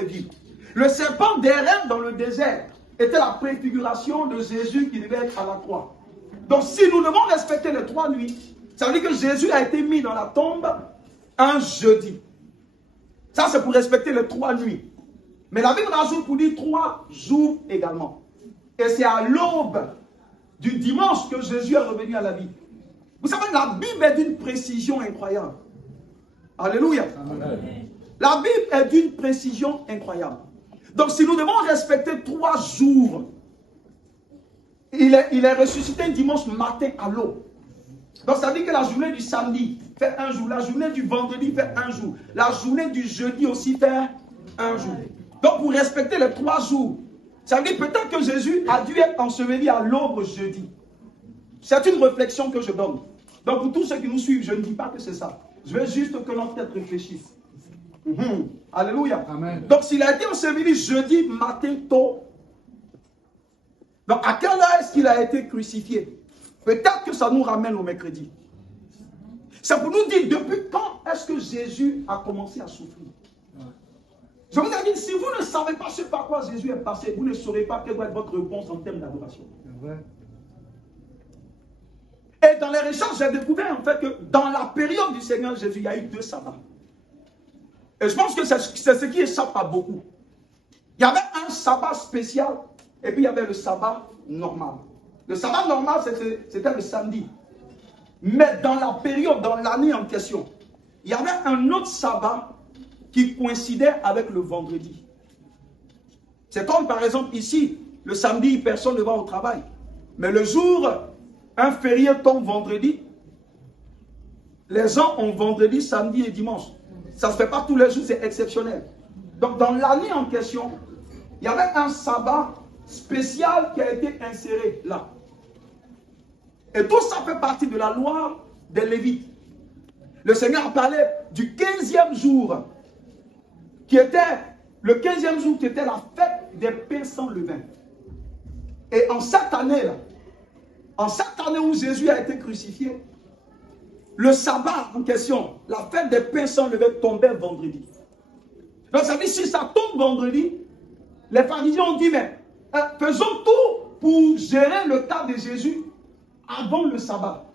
devait vivre. Le serpent d'Érem dans le désert était la préfiguration de Jésus qui devait être à la croix. Donc si nous devons respecter les 3 nuits, ça veut dire que Jésus a été mis dans la tombe un jeudi. Ça c'est pour respecter les 3 nuits. Mais la Bible rajoute pour dire 3 jours également. Et c'est à l'aube du dimanche que Jésus est revenu à la vie. Vous savez, la Bible est d'une précision incroyable. Alléluia. Amen. La Bible est d'une précision incroyable. Donc si nous devons respecter 3 jours, il est ressuscité un dimanche matin à l'aube. Donc ça veut dire que la journée du samedi fait 1 jour, la journée du vendredi fait 1 jour, la journée du jeudi aussi fait 1 jour. Donc pour respecter les 3 jours, ça veut dire peut-être que Jésus a dû être enseveli à l'aube jeudi. C'est une réflexion que je donne. Donc pour tous ceux qui nous suivent, je ne dis pas que c'est ça. Je veux juste que notre tête réfléchisse. Alléluia. Amen. Donc s'il a été enseveli jeudi matin tôt, donc à quelle heure est-ce qu'il a été crucifié? Peut-être que ça nous ramène au mercredi. C'est pour nous dire depuis quand est-ce que Jésus a commencé à souffrir. Je vous ai dit, si vous ne savez pas ce par quoi Jésus est passé, vous ne saurez pas quelle doit être votre réponse en termes d'adoration. Et dans les recherches, j'ai découvert en fait que dans la période du Seigneur Jésus, il y a eu 2 sabbats. Et je pense que c'est ce qui échappe à beaucoup. Il y avait un sabbat spécial et puis il y avait le sabbat normal. Le sabbat normal, c'était le samedi. Mais dans la période, dans l'année en question, il y avait un autre sabbat qui coïncidait avec le vendredi. C'est comme par exemple ici, le samedi, personne ne va au travail. Mais le jour, un férié tombe vendredi, les gens ont vendredi, samedi et dimanche. Ça ne se fait pas tous les jours, c'est exceptionnel. Donc dans l'année en question, il y avait un sabbat spécial qui a été inséré là. Et tout ça fait partie de la loi des Lévites. Le Seigneur a parlé du 15e jour, qui était le 15e jour, qui était la fête des pains sans levain. Et en cette année-là, en cette année où Jésus a été crucifié, le sabbat en question, la fête des pains sans levain tombait vendredi. Donc ça veut dire si ça tombe vendredi, les pharisiens ont dit, mais faisons tout pour gérer le cas de Jésus avant le sabbat.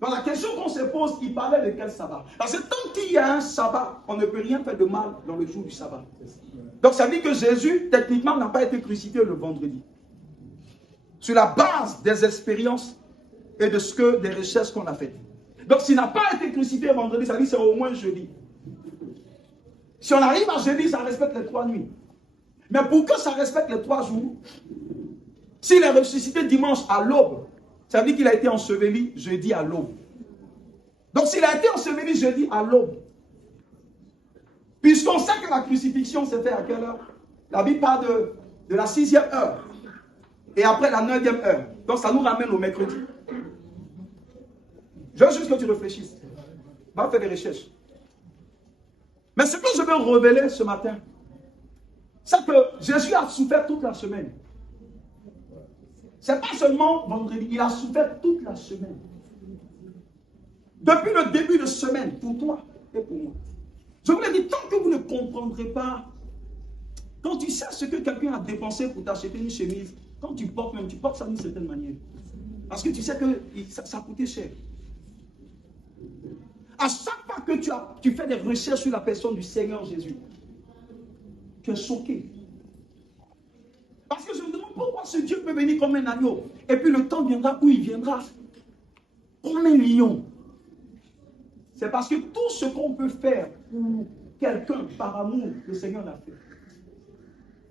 Donc la question qu'on se pose, il parlait de quel sabbat? Parce que tant qu'il y a un sabbat, on ne peut rien faire de mal dans le jour du sabbat. Donc ça veut dire que Jésus, techniquement, n'a pas été crucifié le vendredi. Sur la base des expériences et de des recherches qu'on a faites. Donc s'il n'a pas été crucifié vendredi, ça veut dire que c'est au moins jeudi. Si on arrive à jeudi, ça respecte les 3 nuits. Mais pour que ça respecte les 3 jours, s'il est ressuscité dimanche à l'aube, ça veut dire qu'il a été enseveli jeudi à l'aube. Donc s'il a été enseveli jeudi à l'aube, puisqu'on sait que la crucifixion s'est faite à quelle heure? La Bible parle de la 6e heure. Et après la 9e heure. Donc ça nous ramène au mercredi. Je veux juste que tu réfléchisses. Va faire des recherches. Mais ce que je veux révéler ce matin, c'est que Jésus a souffert toute la semaine. Ce n'est pas seulement vendredi, il a souffert toute la semaine. Depuis le début de semaine, pour toi et pour moi. Je vous l'ai dit, tant que vous ne comprendrez pas, quand tu sais ce que quelqu'un a dépensé pour t'acheter une chemise, quand tu portes même, tu portes ça d'une certaine manière. Parce que tu sais que ça a coûté cher. À chaque fois que tu fais des recherches sur la personne du Seigneur Jésus, tu es choqué. Parce que je me demande pourquoi ce Dieu peut venir comme un agneau. Et puis le temps viendra où il viendra comme un lion. C'est parce que tout ce qu'on peut faire pour quelqu'un par amour, le Seigneur l'a fait.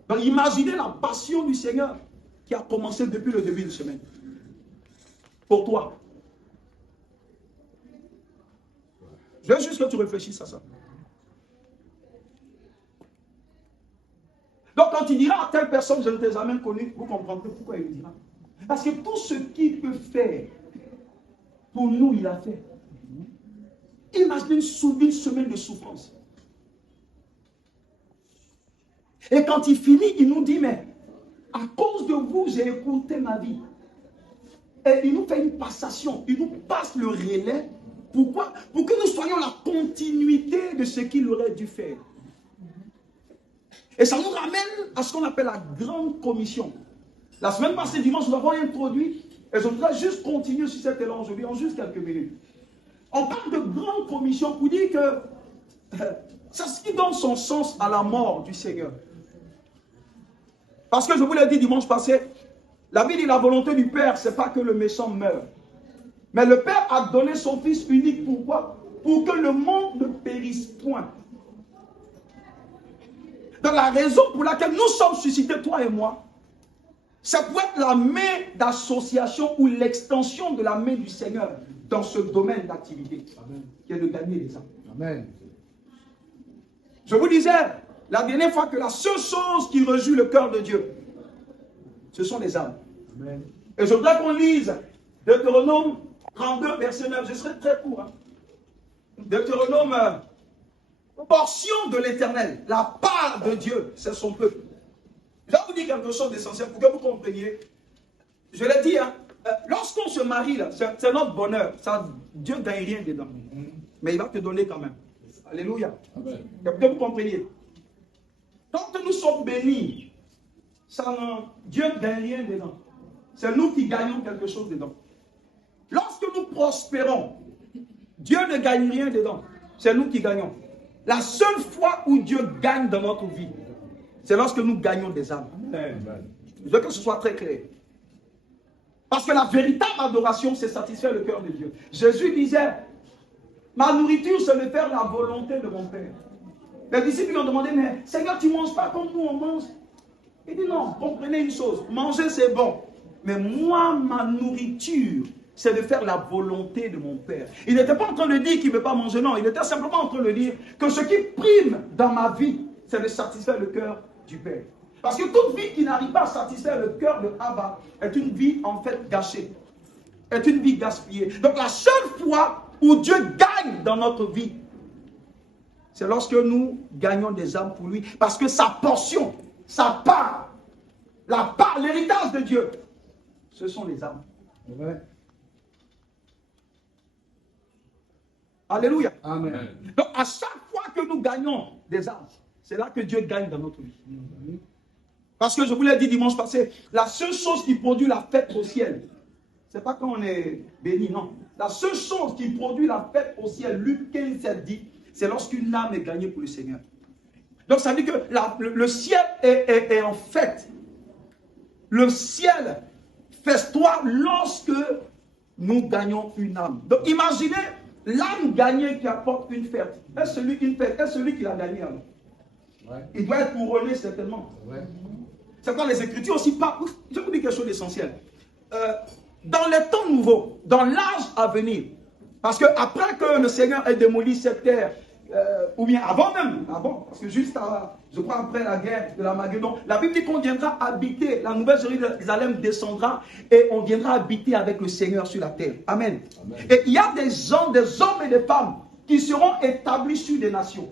Donc imaginez la passion du Seigneur qui a commencé depuis le début de semaine. Pour toi. Je veux juste que tu réfléchisses à ça. Donc quand il dira à telle personne, je ne t'ai jamais connu, vous comprendrez pourquoi il le dira. Parce que tout ce qu'il peut faire, pour nous, il a fait. Imaginez une semaine de souffrance. Et quand il finit, il nous dit, mais à cause de vous, j'ai écouté ma vie. Et il nous fait une passation, il nous passe le relais. Pourquoi? Pour que nous soyons la continuité de ce qu'il aurait dû faire. Et ça nous ramène à ce qu'on appelle la grande commission. La semaine passée, dimanche, nous avons introduit, et je voudrais juste continuer sur cet élan aujourd'hui en juste quelques minutes. On parle de grande commission pour dire que c'est ce qui donne son sens à la mort du Seigneur. Parce que je vous l'ai dit dimanche passé, la Bible dit la volonté du Père, ce n'est pas que le méchant meure. Mais le Père a donné son Fils unique, pourquoi? Pour que le monde ne périsse point. Donc la raison pour laquelle nous sommes suscités, toi et moi, ça peut être la main d'association ou l'extension de la main du Seigneur dans ce domaine d'activité, qui est de gagner les âmes. Amen. Je vous disais la dernière fois que la seule chose qui réjouit le cœur de Dieu, ce sont les âmes. Amen. Et je voudrais qu'on lise Deutéronome 32, verset 9. Je serai très court. Hein. Deutéronome, portion de l'Éternel, la part de Dieu, c'est son peuple. Je vais vous dire quelque chose d'essentiel pour que vous compreniez. Je l'ai dit, hein, lorsqu'on se marie, c'est notre bonheur. Ça, Dieu ne gagne rien dedans. Mais il va te donner quand même. Alléluia. Amen. Pour que vous compreniez. Quand nous sommes bénis, Dieu ne gagne rien dedans. C'est nous qui gagnons quelque chose dedans. Lorsque nous prospérons, Dieu ne gagne rien dedans. C'est nous qui gagnons. La seule fois où Dieu gagne dans notre vie, c'est lorsque nous gagnons des âmes. Amen. Je veux que ce soit très clair. Parce que la véritable adoration, c'est satisfaire le cœur de Dieu. Jésus disait, ma nourriture, c'est de faire la volonté de mon Père. Les disciples lui ont demandé, mais Seigneur, tu ne manges pas comme nous on mange? Il dit non, comprenez une chose, manger c'est bon. Mais moi, ma nourriture, c'est de faire la volonté de mon Père. Il n'était pas en train de dire qu'il ne veut pas manger, non. Il était simplement en train de dire que ce qui prime dans ma vie, c'est de satisfaire le cœur du Père. Parce que toute vie qui n'arrive pas à satisfaire le cœur de Abba est une vie en fait gâchée. Est une vie gaspillée. Donc la seule fois où Dieu gagne dans notre vie, c'est lorsque nous gagnons des âmes pour lui. Parce que sa portion, sa part, la part, l'héritage de Dieu, ce sont les âmes. Ouais. Alléluia. Amen. Donc à chaque fois que nous gagnons des âmes, c'est là que Dieu gagne dans notre vie. Parce que je vous l'ai dit dimanche passé, la seule chose qui produit la fête au ciel, ce n'est pas quand on est béni, non. La seule chose qui produit la fête au ciel, Luc 15, 7 dit, c'est lorsqu'une âme est gagnée pour le Seigneur. Donc ça veut dire que le ciel est en fête. Le ciel festoie lorsque nous gagnons une âme. Donc imaginez l'âme gagnée qui apporte une fête. Est-ce celui qui l'a gagné alors? Ouais. Il doit être couronné certainement. Ouais. C'est quand les Écritures aussi parlent. Je vous dis quelque chose d'essentiel. Dans les temps nouveaux, dans l'âge à venir, parce que après que le Seigneur ait démoli cette terre, ou bien avant même, parce que juste je crois après la guerre de l'Armageddon, la Bible dit qu'on viendra habiter, la nouvelle Jérusalem descendra et on viendra habiter avec le Seigneur sur la terre. Amen. Amen. Et il y a des gens, des hommes et des femmes qui seront établis sur des nations.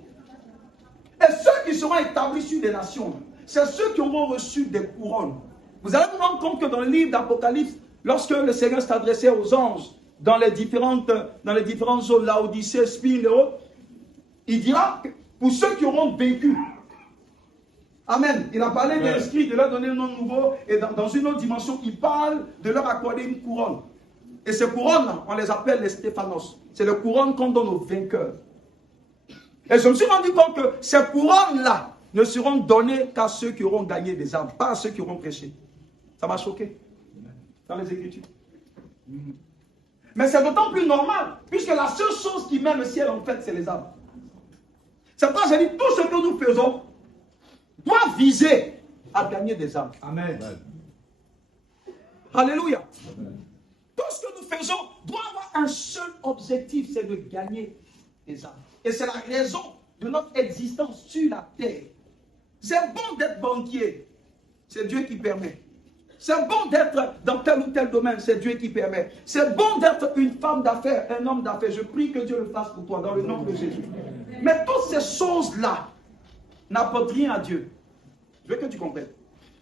Et ceux qui seront établis sur des nations, c'est ceux qui auront reçu des couronnes. Vous allez vous rendre compte que dans le livre d'Apocalypse, lorsque le Seigneur s'adressait aux anges, dans les différentes zones, Laodicée, Spirne et autres, il dira, pour ceux qui auront vécu, Amen, il a parlé des esprits, de leur donner un nom nouveau, et dans une autre dimension, il parle de leur accorder une couronne. Et ces couronnes-là, on les appelle les Stéphanos. C'est les couronnes qu'on donne aux vainqueurs. Et je me suis rendu compte que ces couronnes-là ne seront données qu'à ceux qui auront gagné des âmes, pas à ceux qui auront prêché. Ça m'a choqué dans les Écritures. Mais c'est d'autant plus normal, puisque la seule chose qui met le ciel en fait, c'est les âmes. C'est pourquoi j'ai dit, tout ce que nous faisons doit viser à gagner des âmes. Amen. Alléluia. Amen. Tout ce que nous faisons doit avoir un seul objectif, c'est de gagner des âmes. Et c'est la raison de notre existence sur la terre. C'est bon d'être banquier, c'est Dieu qui permet. C'est bon d'être dans tel ou tel domaine, c'est Dieu qui permet. C'est bon d'être une femme d'affaires, un homme d'affaires. Je prie que Dieu le fasse pour toi dans le nom de Jésus. Mais toutes ces choses-là n'apportent rien à Dieu. Je veux que tu comprennes.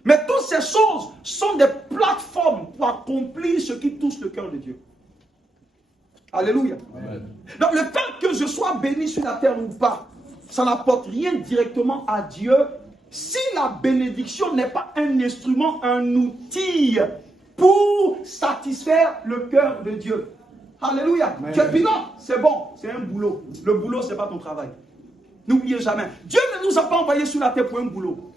Mais toutes ces choses sont des plateformes pour accomplir ce qui touche le cœur de Dieu. Alléluia. Amen. Donc le fait que je sois béni sur la terre ou pas, ça n'apporte rien directement à Dieu si la bénédiction n'est pas un instrument, un outil pour satisfaire le cœur de Dieu. Alléluia. Amen. Tu es pilote, c'est bon, c'est un boulot. Le boulot, ce n'est pas ton travail. N'oubliez jamais. Dieu ne nous a pas envoyés sur la terre pour un boulot.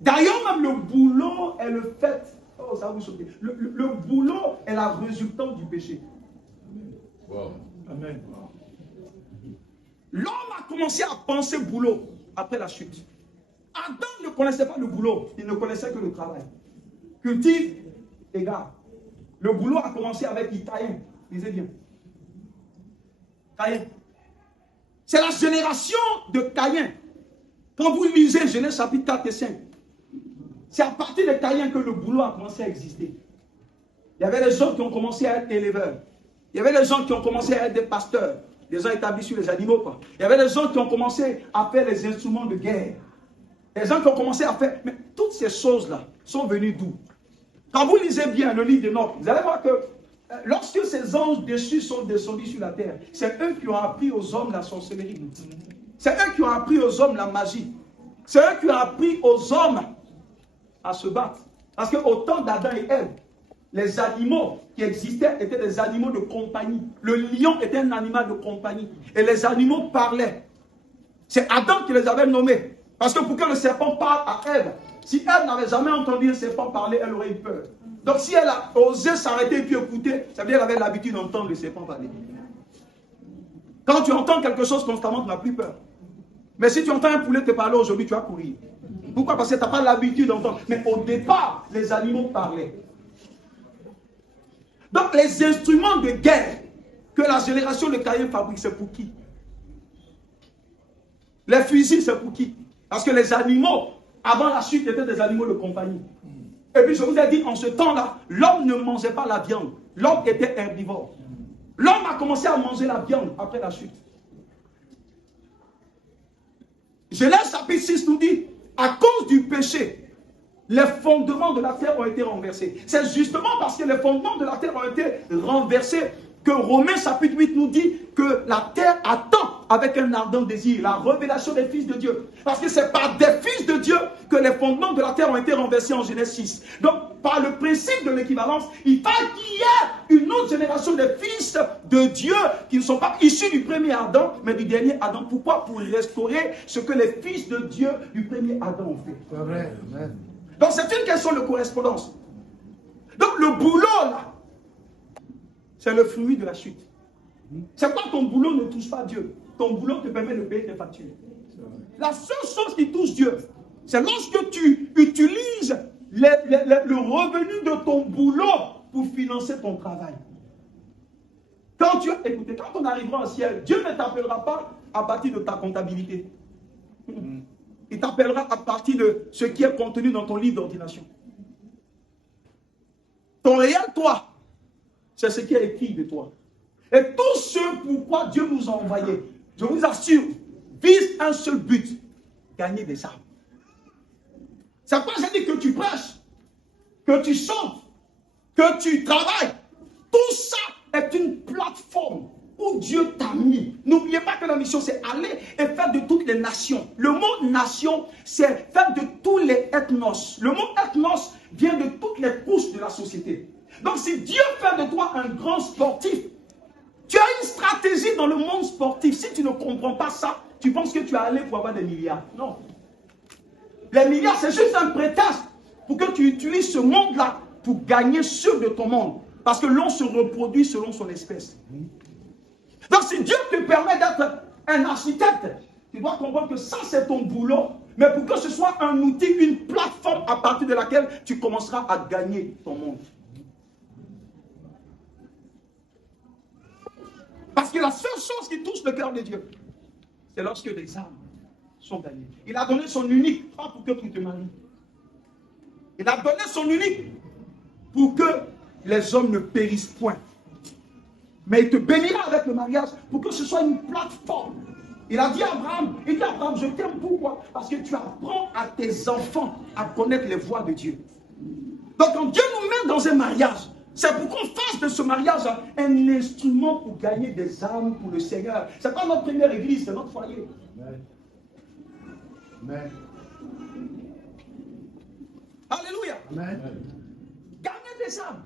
D'ailleurs, même le boulot est le fait. Oh, ça vous choque. Le boulot est la résultante du péché. Wow. Amen. L'homme a commencé à penser boulot après la chute. Adam ne connaissait pas le boulot, il ne connaissait que le travail. Cultive, égard. Le boulot a commencé avec Caïn. Lisez bien. Caïn. C'est la génération de Caïn. Quand vous lisez Genèse chapitre 4 et 5, c'est à partir de Caïn que le boulot a commencé à exister. Il y avait des gens qui ont commencé à être éleveurs. Il y avait des gens qui ont commencé à être des pasteurs. Des gens établis sur les animaux, quoi. Il y avait des gens qui ont commencé à faire les instruments de guerre. Des gens qui ont commencé à faire... Mais toutes ces choses-là sont venues d'où? Quand vous lisez bien le livre d'Enoch, vous allez voir que lorsque ces anges déchus sont descendus sur la terre, c'est eux qui ont appris aux hommes la sorcellerie. C'est eux qui ont appris aux hommes la magie. C'est eux qui ont appris aux hommes à se battre. Parce qu'au temps d'Adam et Ève, les animaux qui existaient étaient des animaux de compagnie. Le lion était un animal de compagnie. Et les animaux parlaient. C'est Adam qui les avait nommés. Parce que pour que le serpent parle à Ève, si Ève n'avait jamais entendu un serpent parler, elle aurait eu peur. Donc si elle a osé s'arrêter et puis écouter, ça veut dire qu'elle avait l'habitude d'entendre le serpent parler. Quand tu entends quelque chose constamment, tu n'as plus peur. Mais si tu entends un poulet te parler aujourd'hui, tu vas courir. Pourquoi? Parce que tu n'as pas l'habitude d'entendre. Mais au départ, les animaux parlaient. Donc les instruments de guerre que la génération de Caïn fabrique, c'est pour qui? Les fusils, c'est pour qui? Parce que les animaux, avant la chute, étaient des animaux de compagnie. Et puis je vous ai dit, en ce temps-là, l'homme ne mangeait pas la viande. L'homme était herbivore. L'homme a commencé à manger la viande après la chute. Genèse chapitre 6 nous dit, à cause du péché, les fondements de la terre ont été renversés. C'est justement parce que les fondements de la terre ont été renversés que Romains chapitre 8 nous dit que la terre attend avec un ardent désir la révélation des fils de Dieu. Parce que c'est par des fils de Dieu que les fondements de la terre ont été renversés en Genèse 6. Donc, par le principe de l'équivalence, il faut qu'il y ait une autre génération de fils de Dieu qui ne sont pas issus du premier Adam, mais du dernier Adam. Pourquoi? Pour restaurer ce que les fils de Dieu du premier Adam ont fait. Amen. Donc, c'est une question de correspondance. Donc, le boulot, là, c'est le fruit de la chute. C'est quoi ton boulot ne touche pas Dieu? Ton boulot te permet de payer tes factures. La seule chose qui touche Dieu, c'est lorsque tu utilises le revenu de ton boulot pour financer ton travail. Écoutez, quand on arrivera au ciel, Dieu ne t'appellera pas à partir de ta comptabilité. Il t'appellera à partir de ce qui est contenu dans ton livre d'ordination. Ton réel toi, c'est ce qui est écrit de toi. Et tout ce pourquoi Dieu nous a envoyés, je vous assure, vise un seul but, gagner des âmes. C'est pas j'ai dit que tu prêches, que tu chantes, que tu travailles. Tout ça est une plateforme où Dieu t'a mis. N'oubliez pas que la mission, c'est aller et faire de toutes les nations. Le mot nation, c'est faire de tous les ethnos. Le mot ethnos vient de toutes les couches de la société. Donc si Dieu fait de toi un grand sportif, tu as une stratégie dans le monde sportif. Si tu ne comprends pas ça, tu penses que tu es allé pour avoir des milliards. Non. Les milliards, c'est juste un prétexte pour que tu utilises ce monde-là pour gagner ceux de ton monde. Parce que l'on se reproduit selon son espèce. Donc si Dieu te permet d'être un architecte, tu dois comprendre que ça c'est ton boulot. Mais pour que ce soit un outil, une plateforme à partir de laquelle tu commenceras à gagner ton monde. Parce que la seule chose qui touche le cœur de Dieu, c'est lorsque les âmes sont gagnées. Il a donné son unique, pas pour que tu te maries. Il a donné son unique pour que les hommes ne périssent point. Mais il te bénira avec le mariage pour que ce soit une plateforme. Il a dit à Abraham, je t'aime pourquoi? Parce que tu apprends à tes enfants à connaître les voies de Dieu. Donc quand Dieu nous met dans un mariage, c'est pour qu'on fasse de ce mariage un instrument pour gagner des âmes pour le Seigneur. Ce n'est pas notre première église, c'est notre foyer. Amen. Amen. Amen. Gagner des âmes.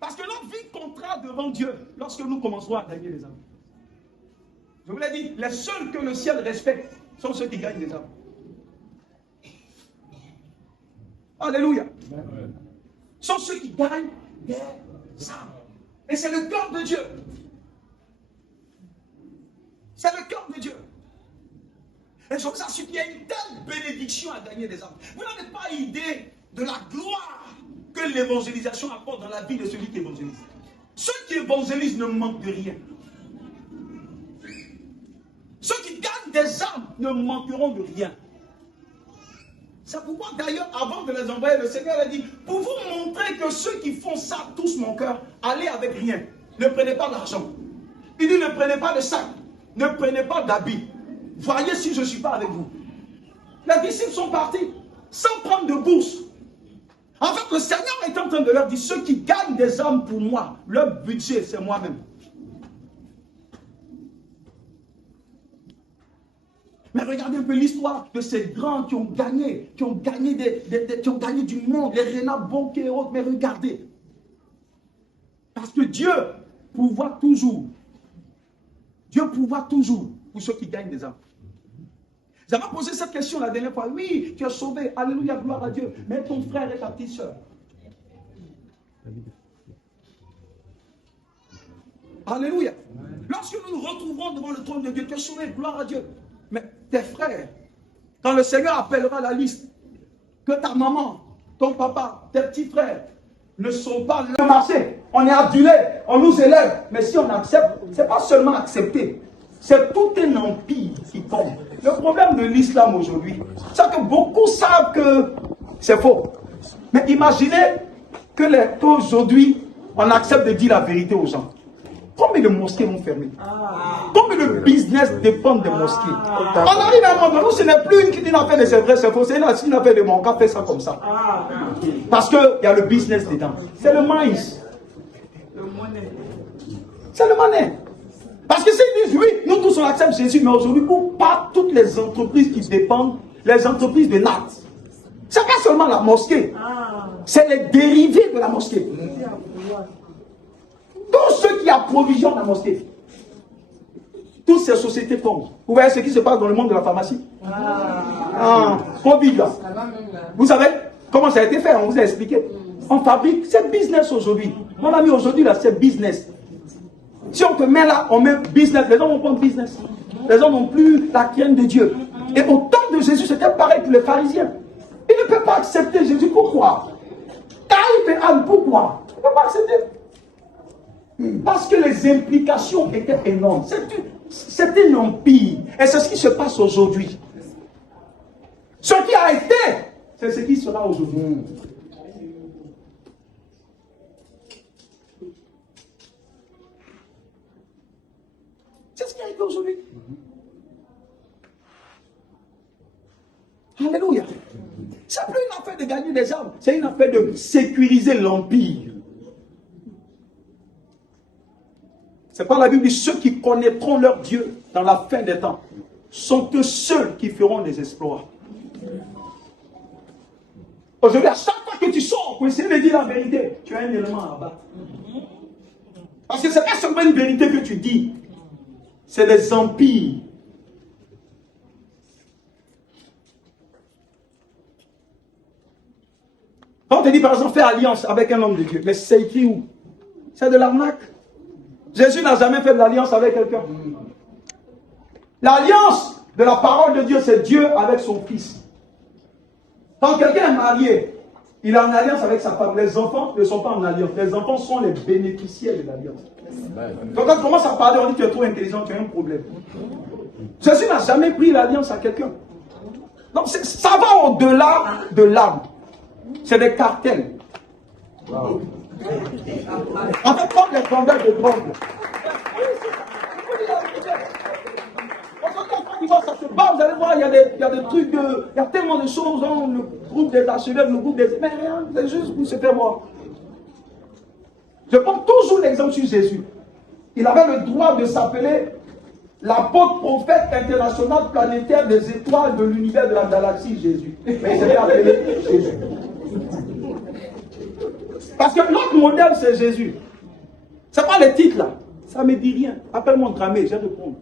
Parce que notre vie comptera devant Dieu lorsque nous commencerons à gagner des âmes. Je vous l'ai dit, les seuls que le ciel respecte sont ceux qui gagnent des âmes. Alléluia. Sont ceux qui gagnent des âmes. Et c'est le cœur de Dieu. C'est le cœur de Dieu. Et je vous assure qu'il y a une telle bénédiction à gagner des âmes. Vous n'avez pas idée de la gloire que l'évangélisation apporte dans la vie de celui qui évangélise. Ceux qui évangélisent ne manquent de rien. Ceux qui gagnent des âmes ne manqueront de rien. C'est pourquoi d'ailleurs, avant de les envoyer, le Seigneur a dit, pour vous montrer que ceux qui font ça touchent mon cœur, allez avec rien. Ne prenez pas d'argent. Il dit, ne prenez pas de sac. Ne prenez pas d'habits. Voyez si je ne suis pas avec vous. Les disciples sont partis sans prendre de bourse. En fait, le Seigneur est en train de leur dire, ceux qui gagnent des âmes pour moi, leur budget, c'est moi-même. Mais regardez un peu l'histoire de ces grands qui ont gagné du monde, les Renat Bonke et autres. Mais regardez. Parce que Dieu pourvoit toujours. Dieu pourvoit toujours pour ceux qui gagnent des âmes. J'avais posé cette question la dernière fois. Oui, tu es sauvé. Alléluia, gloire à Dieu. Mais ton frère et ta petite soeur. Alléluia. Lorsque nous nous retrouverons devant le trône de Dieu, tu es sauvé, gloire à Dieu. Mais tes frères, quand le Seigneur appellera la liste, que ta maman, ton papa, tes petits frères ne sont pas le marché. On est adulé, on nous élève. Mais si on accepte, ce n'est pas seulement accepter. C'est tout un empire qui tombe. Le problème de l'islam aujourd'hui, c'est que beaucoup savent que c'est faux. Mais imaginez qu'aujourd'hui, on accepte de dire la vérité aux gens. Combien de mosquées vont fermer? Combien de business dépendent des mosquées? On arrive à un moment donné où ce n'est plus une qui dit une affaire de c'est vrai, c'est faux, c'est une affaire de mon cas, fait ça comme ça. Parce qu'il y a le business dedans. C'est le maïs. C'est le monnaie. Parce que s'ils disent oui, nous tous on accepte Jésus, mais aujourd'hui, pour pas toutes les entreprises qui dépendent, les entreprises de NAT, c'est pas seulement la mosquée, c'est les dérivés de la mosquée. Tous ceux qui approvisionnent la mosquée, toutes ces sociétés tombent. Vous voyez ce qui se passe dans le monde de la pharmacie? Covid là. Vous savez comment ça a été fait? On vous a expliqué. On fabrique, c'est business aujourd'hui. Mon ami, aujourd'hui là, c'est business. Si on te met là, on met business. Les gens vont prendre business. Les gens n'ont plus la crainte de Dieu. Et au temps de Jésus, c'était pareil pour les pharisiens. Ils ne peuvent pas accepter Jésus. Pourquoi? Pourquoi? Ils ne peuvent pas accepter. Parce que les implications étaient énormes. C'est un empire. Et c'est ce qui se passe aujourd'hui. Ce qui a été, c'est ce qui sera aujourd'hui. C'est ce qui a été aujourd'hui. Alléluia. C'est plus une affaire de gagner des âmes. C'est une affaire de sécuriser l'empire. C'est pas la Bible dit, ceux qui connaîtront leur Dieu dans la fin des temps sont eux seuls qui feront des exploits. Aujourd'hui, à chaque fois que tu sors pour essayer de dire la vérité, tu as un élément à abattre. Parce que ce n'est pas seulement une vérité que tu dis, c'est des empires. Quand on te dit par exemple, fais alliance avec un homme de Dieu, mais c'est écrit où? C'est de l'arnaque. Jésus n'a jamais fait de l'alliance avec quelqu'un. L'alliance de la parole de Dieu, c'est Dieu avec son Fils. Quand quelqu'un est marié, il est en alliance avec sa femme. Les enfants ne sont pas en alliance. Les enfants sont les bénéficiaires de l'alliance. Donc quand on commence à parler, on dit que tu es trop intelligent, tu as un problème. Jésus n'a jamais pris l'alliance à quelqu'un. Donc ça va au-delà de l'âme. C'est des cartels. Wow. En fait, comme les vendeurs de drogue. Ça se bat, vous allez voir, il y a des trucs, il y a tellement de choses, hein, le groupe des archevêques, le groupe des... Mais rien, c'est juste pour se faire voir. Je prends toujours l'exemple sur Jésus. Il avait le droit de s'appeler L'apôtre prophète international planétaire des étoiles de l'univers de la galaxie, Jésus. Mais il s'est appelé Jésus. Parce que notre modèle, c'est Jésus. Ce n'est pas les titres là. Ça ne me dit rien. Appelle-moi Dramé, je vais répondre.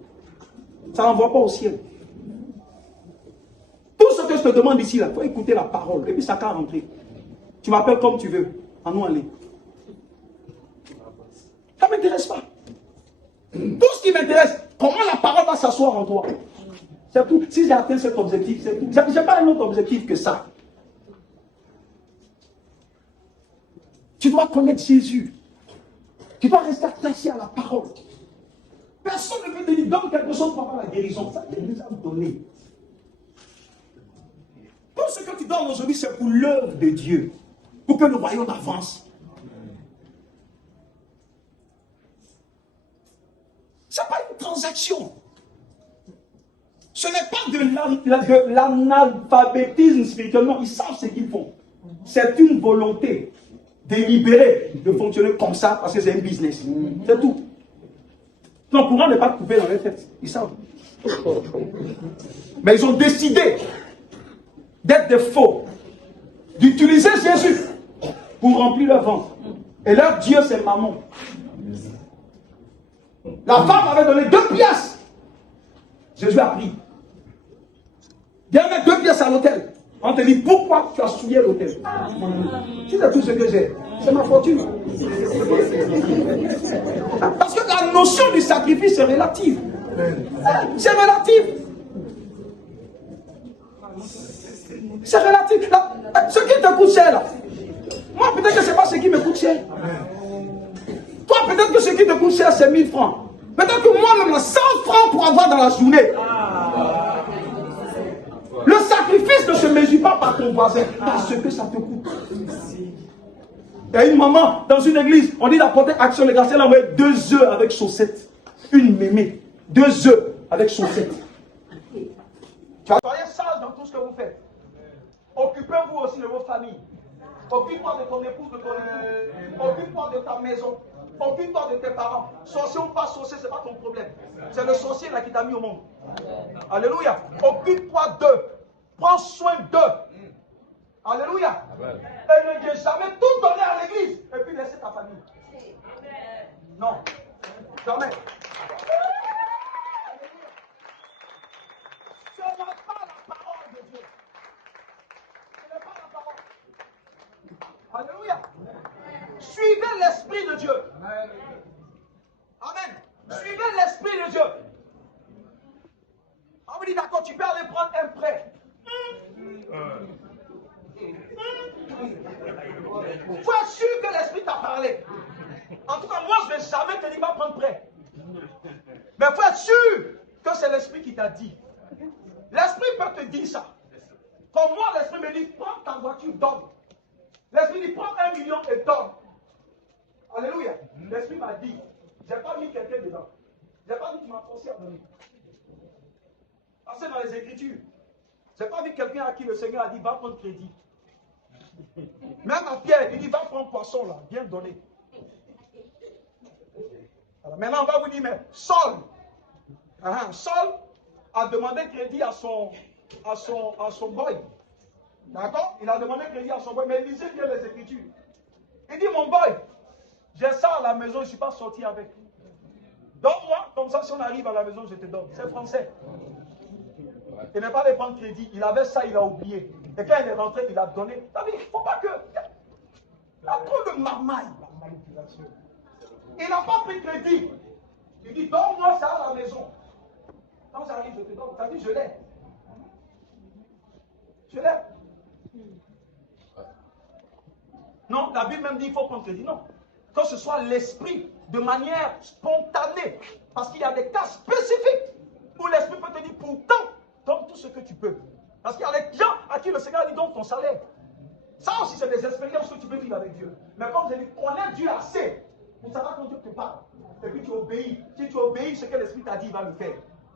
Ça n'envoie pas au ciel. Tout ce que je te demande ici, il faut écouter la parole. Et puis ça va rentrer. Tu m'appelles comme tu veux. À nous aller. Ça ne m'intéresse pas. Tout ce qui m'intéresse, comment la parole va s'asseoir en toi. C'est tout. Si j'ai atteint cet objectif, c'est tout. Je n'ai pas un autre objectif que ça. Tu dois connaître Jésus. Tu dois rester attaché à la parole. Personne ne peut te dire, donne quelque chose pour avoir la guérison. Ça, Dieu nous a donné. Tout ce que tu donnes aujourd'hui, c'est pour l'œuvre de Dieu. Pour que le royaume avance. Ce n'est pas une transaction. Ce n'est pas de l'analphabétisme spirituellement. Ils savent ce qu'ils font. C'est une volonté délibérée de fonctionner comme ça parce que c'est un business. C'est tout. Ton courant n'est pas coupé dans les têtes. Ils savent. Mais ils ont décidé d'être des faux, d'utiliser Jésus pour remplir leur ventre. Et leur Dieu, c'est maman. La femme avait donné 2 pièces. Jésus a pris. Viens mettre 2 pièces à l'hôtel. On te dit, pourquoi tu as souillé l'hôtel? Si c'est tout ce que j'ai, c'est ma fortune. Parce que la notion du sacrifice est relative. C'est relatif. C'est relatif. Ce qui te coûte cher là. Moi, peut-être que ce n'est pas ce qui me coûte cher. Toi, peut-être que ce qui te coûte cher, c'est 1000 francs. Peut-être que moi-même, 100 francs pour avoir dans la journée. Le sacrifice ne se mesure pas par ton voisin, par ce que ça te coûte. Il y a une maman dans une église, on dit d'apporter action de grâce, elle a envoyé 2 œufs avec chaussettes. Une mémé. 2 œufs avec chaussettes. Soyez sages dans tout ce que vous faites. Occupez-vous aussi de vos familles. Occupe-toi de ton épouse, de ton époux. Occupe-toi de ta maison. Occupe-toi de tes parents. Sorcier ou pas sorcier, ce n'est pas ton problème. C'est le sorcier là qui t'a mis au monde. Alléluia. Occupe-toi d'eux. Prends soin d'eux. Alléluia. Et ne viens jamais tout donner à l'église et puis laisser ta famille. Non. Jamais. Ce n'est pas la parole de Dieu. Ce n'est pas la parole. Alléluia. Suivez l'Esprit de Dieu. Amen. Suivez l'Esprit de Dieu. On vous dit d'accord, tu peux aller prendre un prêt. Il faut être sûr que l'Esprit t'a parlé. En tout cas, moi, je ne vais jamais te dire va prendre prêt. Mais il faut être sûr que c'est l'Esprit qui t'a dit. L'Esprit peut te dire ça. Comme moi, l'Esprit me dit, prends ta voiture, donne. L'Esprit dit, prends 1 million et donne. Alléluia. L'Esprit m'a dit, je n'ai pas mis quelqu'un dedans. Je n'ai pas dit que tu m'as forcé à donner. Parce que dans les Écritures, je n'ai pas vu quelqu'un à qui le Seigneur a dit, va prendre crédit. Même à Pierre, il dit, va prendre poisson là, viens donner. Alors maintenant, on va vous dire, mais Saul a demandé crédit à son boy. D'accord? Il a demandé crédit à son boy, mais lisez bien les Écritures. Il dit, mon boy, j'ai ça à la maison, je ne suis pas sorti avec. Donne-moi, comme ça, si on arrive à la maison, je te donne. C'est français. Il n'est pas allé prendre crédit. Il avait ça, il a oublié. Et quand il est rentré, il a donné. Il ne faut pas que... Il a trop de marmaille. Il n'a pas pris crédit. Il dit, donne-moi ça à la maison. Quand j'arrive, je te donne. Tu as dit, je l'ai. Je l'ai. Non, la Bible même dit, il faut prendre crédit. Non. Que ce soit l'esprit, de manière spontanée. Parce qu'il y a des cas spécifiques où l'esprit peut te dire, pourtant, donne tout ce que tu peux. Parce qu'il y a des gens à qui le Seigneur dit, donne ton salaire. Ça aussi, c'est des expériences que tu peux vivre avec Dieu. Mais comme je dis, connais Dieu assez pour savoir quand Dieu te parle. Et puis tu obéis. Si tu obéis, ce que l'Esprit t'a dit, il va le faire.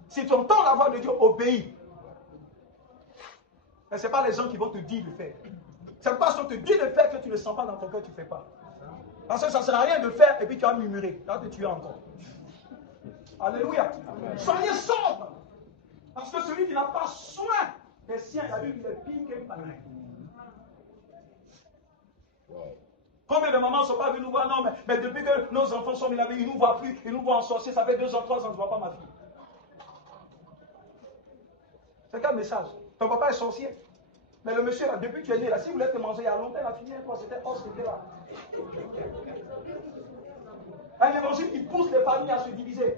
Si tu entends la voix de Dieu, obéis. Mais ce n'est pas les gens qui vont te dire de faire. C'est pas ce qu'on te dit de faire que tu ne sens pas dans ton cœur, tu ne fais pas. Parce que ça ne sert à rien de faire et puis tu vas murmurer. Là, tu es encore. Alléluia. Soyez sobre. Parce que celui qui n'a pas soin des siens, la Bible, il est pire qu'un païen. Combien de mamans ne sont pas venues nous voir? Non, mais depuis que nos enfants sont mis là, ils ne nous voient plus, ils nous voient en sorcier, ça fait 2 ans, 3 ans, je ne vois pas ma fille. C'est quel message? Ton papa est sorcier. Mais le monsieur là, depuis que tu es né là, si vous voulez te manger il y a longtemps, il a fini quoi? C'était os qui était là. Un évangile qui pousse les familles à se diviser.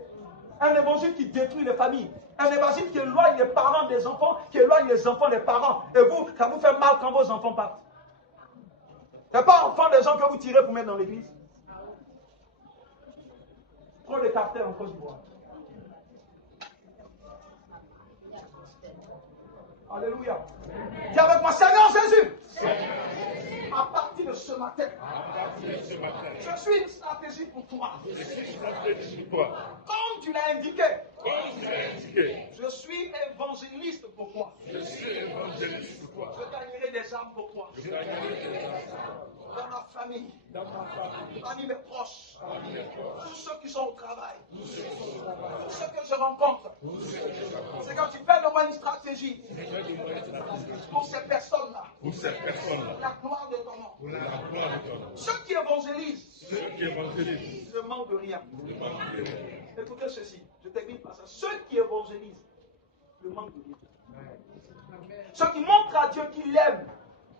Un évangile qui détruit les familles. Un évangile qui éloigne les parents des enfants, qui éloigne les enfants des parents. Et vous, ça vous fait mal quand vos enfants partent. Ce n'est pas enfant des gens que vous tirez pour mettre dans l'église. Trop de cartels en Côte d'Ivoire. Alléluia. Dis avec moi, Seigneur Jésus. À partir de ce matin, je suis une stratégie pour toi. Comme tu l'as indiqué, je suis évangéliste pour toi. Je gagnerai des âmes pour toi. Dans ma famille, parmi mes proches, tous ceux qui sont au travail, tous ceux que je rencontre. C'est quand tu fais de moi une stratégie pour ces personnes-là. La gloire de ton nom. Ceux qui évangélisent ne manquent de rien. Écoutez ceci, je termine par ça. Ceux qui évangélisent ne manquent de rien. Ceux qui montrent à Dieu qu'ils l'aiment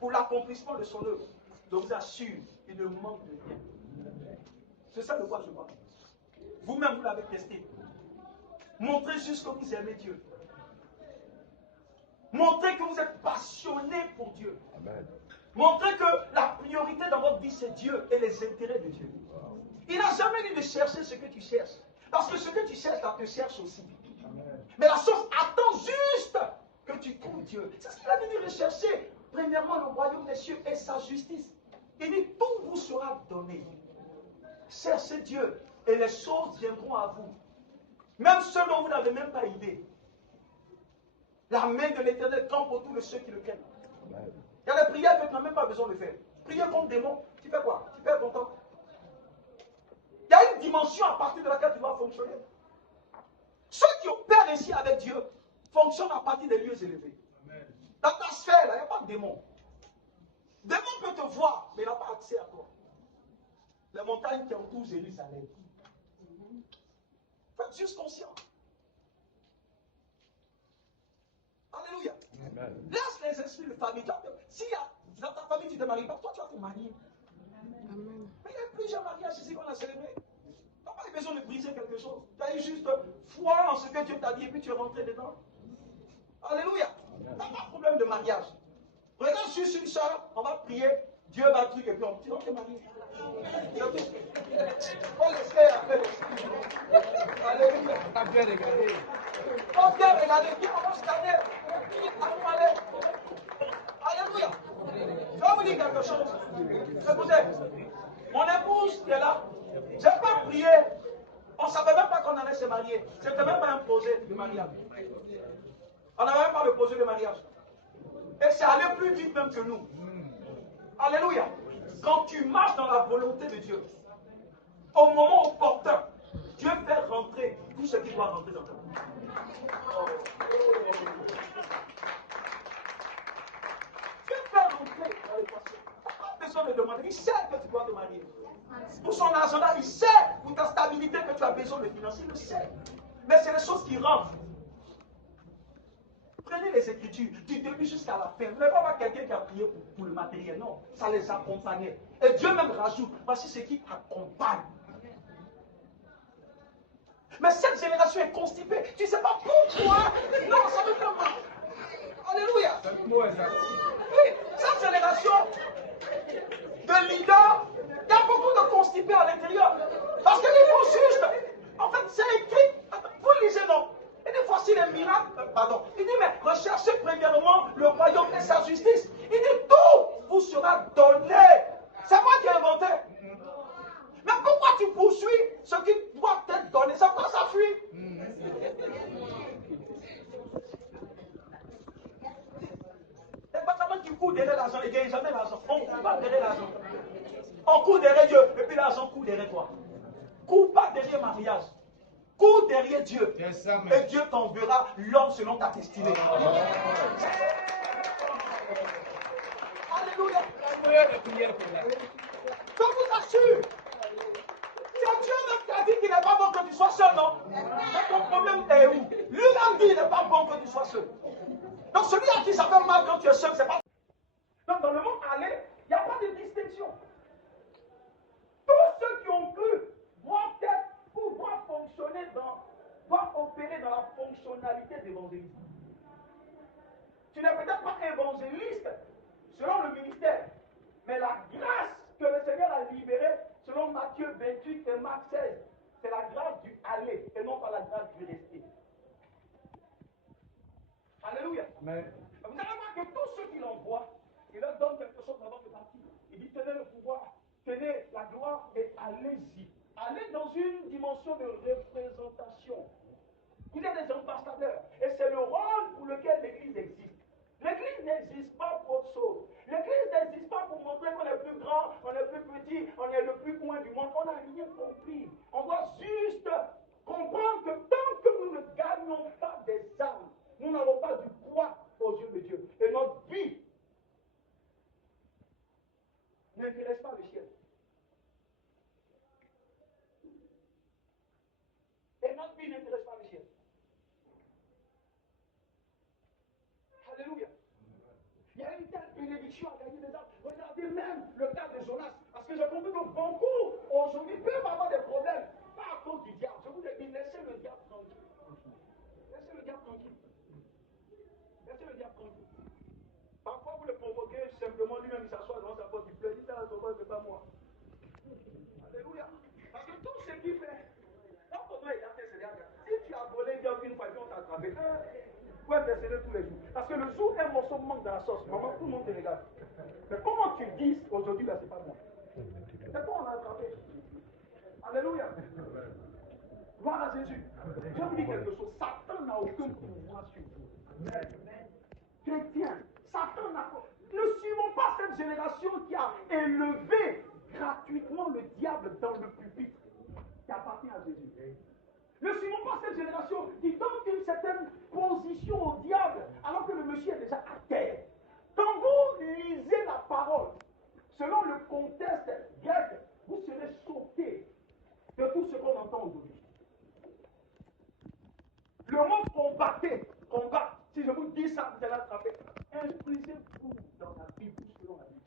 pour l'accomplissement de son œuvre, je vous assure, ils ne manquent de rien. C'est ça de quoi je parle. Vous-même, vous l'avez testé. Montrez juste que vous aimez Dieu. Montrez que vous êtes passionné pour Dieu. Amen. Montrez que la priorité dans votre vie, c'est Dieu et les intérêts de Dieu. Il n'a jamais dit de chercher ce que tu cherches. Parce que ce que tu cherches, ça te cherche aussi. Amen. Mais la chose attend juste que tu trouves Dieu. C'est ce qu'il a dit, rechercher premièrement le royaume des cieux et sa justice. Il dit, tout vous sera donné. Cherchez Dieu et les choses viendront à vous. Même ceux dont vous n'avez même pas idée. La main de l'Éternel campe autour de ceux qui le craignent. Il y a des prières que tu n'as même pas besoin de faire. Prier contre démon, tu fais quoi? Tu perds ton temps. Il y a une dimension à partir de laquelle tu vas fonctionner. Ceux qui opèrent ici avec Dieu fonctionnent à partir des lieux élevés. Dans ta sphère, il n'y a pas de démon. Le démon peut te voir, mais il n'a pas accès à toi. Les montagnes qui entourent Jérusalem. Faites juste conscient. Alléluia. Amen. Laisse les esprits de famille. Si dans ta famille tu ne te maries pas, toi tu vas te marier. Amen. Mais il y a plusieurs mariages ici qu'on a célébrés. Tu n'as pas besoin de briser quelque chose. Tu as eu juste foi en ce que Dieu t'a dit et puis tu es rentré dedans. Alléluia. Tu n'as pas de problème de mariage. Regarde juste une soeur, on va prier, Dieu va truc et puis on dit, on te marie. On laisse faire après. Alléluia. On vient regarder. On vient regarder, puis on va se garder. Alléluia. Je vais vous dire quelque chose. Écoutez, mon épouse qui est là, je n'ai pas prié. On ne savait même pas qu'on allait se marier. Ce n'était même pas un projet de mariage. On n'avait même pas le projet de mariage. Et c'est allé plus vite même que nous. Alléluia. Quand tu marches dans la volonté de Dieu, au moment opportun, Dieu fait rentrer tout ce qui doit rentrer dans ta vie. Dieu fait rentrer dans l'équation. Tu n'as pas besoin de demander. Il sait que tu dois te marier. Pour son agenda, il sait. Pour ta stabilité que tu as besoin de financer, il le sait. Mais c'est les choses qui rentrent. Prenez les Écritures, du début jusqu'à la fin. Vous n'avez pas voir quelqu'un qui a prié pour le matériel, non. Ça les accompagnait. Et Dieu même rajoute, voici ce qui accompagne. Mais cette génération est constipée. Tu ne sais pas pourquoi. Non, ça ne fait pas. Alléluia. Oui, cette génération de leaders, il y a beaucoup de constipés à l'intérieur. Parce qu'il faut juste. En fait, c'est écrit. Vous lisez, non. Et des fois, si les miracles, il dit, mais recherchez premièrement le royaume et sa justice. Il dit, tout vous sera donné. C'est moi qui ai inventé. Mais pourquoi tu poursuis ce qui doit être donné? C'est quoi ça fuit? Les bâtiments qui courent derrière l'argent, ils ne gagnent jamais l'argent. On ne court pas derrière l'argent. On court derrière Dieu, et puis l'argent court derrière toi. Cours pas derrière mariage. Cours derrière Dieu. Yes, sir, Et Dieu t'enverra l'homme selon ta destinée. Alléluia. Je vous assure. C'est Dieu même qui a dit qu'il n'est pas bon que tu sois seul, non? Mais ton problème est où? Lui-même dit qu'il n'est pas bon que tu sois seul. Donc celui à qui ça fait mal quand tu es seul, c'est pas. Donc dans le monde aller, il n'y a pas de distinction. Tous ceux qui ont cru doivent pouvoir fonctionner doivent opérer dans la fonctionnalité d'évangéliste. Tu n'es peut-être pas évangéliste selon le ministère, mais la grâce que le Seigneur a libérée, selon Matthieu 28 et Marc 16, c'est la grâce du aller et non pas la grâce du rester. Alléluia. Amen. Vous allez voir que tous ceux qui l'envoient, il leur donne quelque chose avant de partir. Il dit tenez le pouvoir, tenez la gloire et allez-y. Allez dans une dimension de représentation. Vous êtes des ambassadeurs et c'est le rôle pour lequel l'Église existe. L'Église n'existe pas pour autre chose. L'Église n'existe pas pour montrer qu'on est plus grand, on est plus petit, on est le plus loin du monde. On n'a rien compris. On doit juste comprendre que tant que nous ne gagnons pas des âmes, nous n'avons pas du poids aux yeux de Dieu. Et notre vie n'intéresse pas le ciel. Et notre vie n'intéresse pas le ciel. Alléluia. Il y a une telle bénédiction à gagner des âmes. Regardez même le cas de Jonas. Parce que j'ai compris que beaucoup aujourd'hui peuvent avoir des problèmes. Pas à cause du diable. Je vous ai dit, laissez le diable tranquille. Laissez le diable tranquille. Laissez le diable tranquille. Parfois vous le provoquez simplement, lui-même il s'assoit devant sa porte, il pleure, il dit ça, c'est pas moi. Alléluia. Parce que tout ce qu'il fait, non, comment il a fait, c'est derrière. Si tu as volé bien une fois, on t'a attrapé. Vous pouvez intercéder tous les jours. Parce que le jour où un morceau manque dans la sauce, maman, tout le monde te regarde. Mais comment tu dis aujourd'hui, là, c'est pas moi. C'est toi, on a attrapé. Alléluia. Gloire à Jésus. Je vous dis quelque chose. Satan n'a aucun pouvoir sur vous. Chrétien, Satan n'a pas. Ne suivons pas cette génération qui a élevé gratuitement le diable dans le pupitre qui appartient à Jésus. Ne suivons pas cette génération qui donne une certaine position au diable alors que le monsieur est déjà à terre. Quand vous lisez la parole, selon le contexte grec, vous serez choqué de tout ce qu'on entend aujourd'hui. Le mot combat, si je vous dis ça, vous allez attraper. Instruisez-vous dans la Bible, selon la Bible.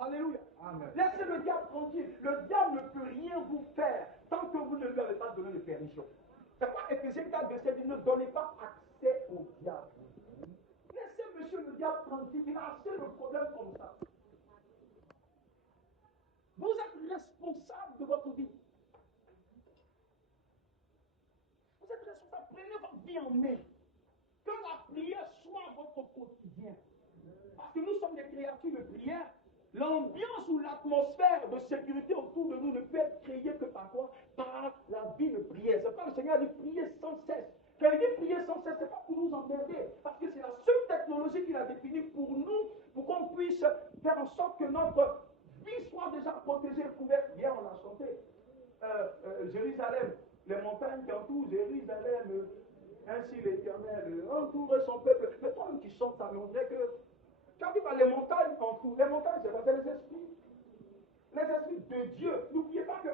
Alléluia. Amen. Laissez le diable tranquille. Le diable ne peut rien vous faire tant que vous ne lui avez pas donné de permission. C'est quoi Éphésiens 4, verset 10, ne donnez pas accès au diable. Laissez monsieur le diable tranquille. Il a assez de problèmes comme ça. Vous êtes responsable de votre vie. Vous êtes responsable. Prenez votre vie en main. Que la prière soit votre quotidien. Parce que nous sommes des créatures de prière. L'ambiance ou l'atmosphère de sécurité autour de nous ne peut être créée que par quoi? Par la vie de prière. C'est pourquoi le Seigneur a dit prier sans cesse. Quand il dit prier sans cesse, ce n'est pas pour nous emmerder. Parce que c'est la seule technologie qu'il a définie pour nous, pour qu'on puisse faire en sorte que notre vie soit déjà protégée et couverte. Hier, on a chanté Jérusalem, les montagnes qui entourent Jérusalem. Ainsi l'Éternel entoure son peuple. Mais toi-même qui chantes ça, on dirait que quand tu vas les montagnes entourent, les montagnes c'est quoi? C'est les esprits. Les esprits de Dieu. N'oubliez pas que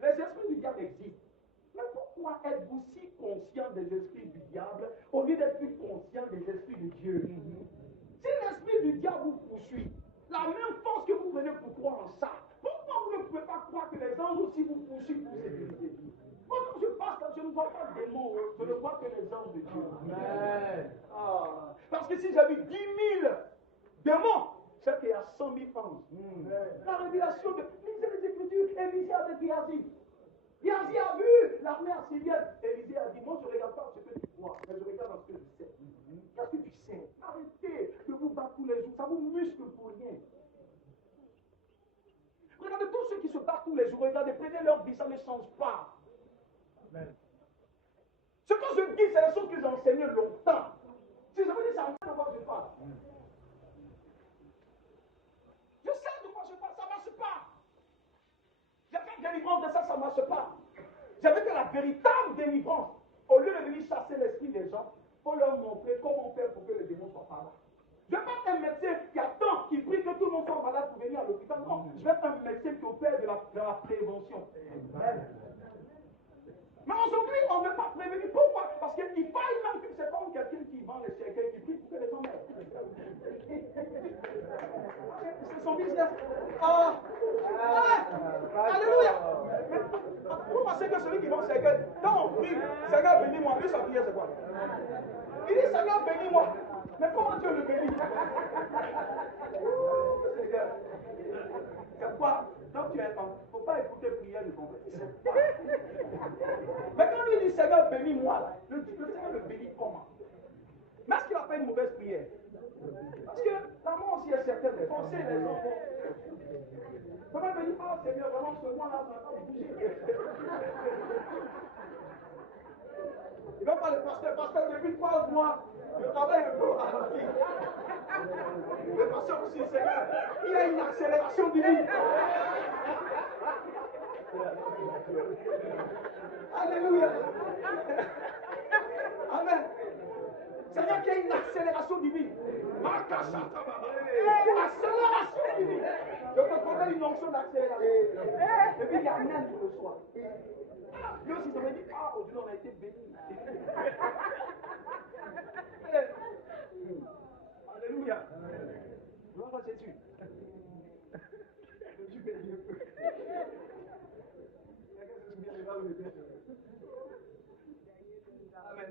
les esprits du diable existent. Mais pourquoi êtes-vous si conscient des esprits du diable au lieu d'être plus conscient des esprits de Dieu? Si l'esprit du diable vous poursuit, la même force que vous venez pour croire en ça, pourquoi vous ne pouvez pas croire que les anges aussi vous poursuivent pour sécurité? Moi, quand je passe là, je ne vois pas de démons, je ne vois que les anges de Dieu. Amen. Ah, parce que si j'avais 10 000 démons, c'est qu'il y a 100 000 anges. La révélation de lisez les Écritures, Élisée avec Géasi. Géasi a vu l'armée assyrienne. Élisée a dit, moi je ne regarde pas ce que tu vois, mais je regarde ce que je sais. Qu'est-ce que tu sais? Arrêtez de vous battre tous les jours, ça vous muscle pour rien. Regardez tous ceux qui se battent tous les jours, regardez, prenez leur vie, ça ne change pas. Amen. Ce que je dis, c'est les choses que j'ai enseignées longtemps. Si je vous dis, c'est en fait de quoi je parle. Je sais de quoi je parle, ça ne marche pas. J'ai fait délivrance de ça, ça ne marche pas. J'ai vu que la véritable délivrance, au lieu de venir chasser l'esprit des gens, il faut leur montrer comment faire pour que les démons soient pas là. Je ne veux pas un médecin qui attend, qui prie que tout le monde soit malade pour venir à l'hôpital. Non, je veux un médecin qui opère de la prévention. Mais aujourd'hui, on ne veut pas prévenir. Pourquoi? Parce qu'il faille même que c'est comme quelqu'un qui vend les chèques, qui prie pour que les gens meurent. C'est son business. Alléluia. Vous pensez que celui qui vend ses chèques, quand on prie, Seigneur bénis-moi, lui sa prière c'est quoi? Il dit Seigneur bénis-moi. Mais comment Dieu le bénit? Seigneur. C'est quoi? Donc tu entends. Il ne faut pas écouter prière de compétition. Mais quand lui dit Seigneur bénis-moi, le Seigneur le bénit comment? Mais est-ce qu'il a fait une mauvaise prière? Parce que l'amour aussi est certain de forcer les enfants. Comment me dire, ah Seigneur, vraiment ce mois-là, ça va bouger. Il ne va pas le pasteur, depuis 3 mois, je travaille un peu à la vie. Le pasteur aussi, Seigneur, il a une accélération divine. Alléluia. Amen. Seigneur, qu'il y a une accélération divine. Accélération divine. Je te promets une onction d'accélération. Et puis il y a rien qui reçoit. Lui aussi, ça me dit, ah, aujourd'hui on a été bénis. Alléluia. Gloire à Jésus. Je suis béni. Amen.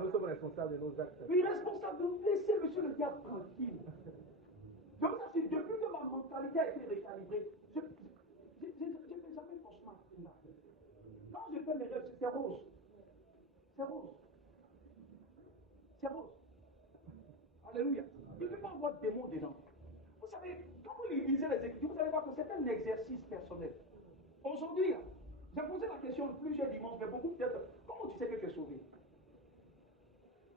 Nous sommes responsables de nos actes. Oui, responsable de laisser monsieur le diable tranquille. Je vous assure, depuis que ma mentalité a été récalibrée, je ne fais jamais franchement. Quand je fais mes rêves, c'est rose. C'est rose. C'est rose. Alléluia. Il ne peut pas avoir de démons dedans. Vous savez, quand vous lisez les Écritures, vous allez voir que c'est un exercice personnel. Aujourd'hui, j'ai posé la question plusieurs dimanches, mais beaucoup peut-être, comment tu sais que tu es sauvé?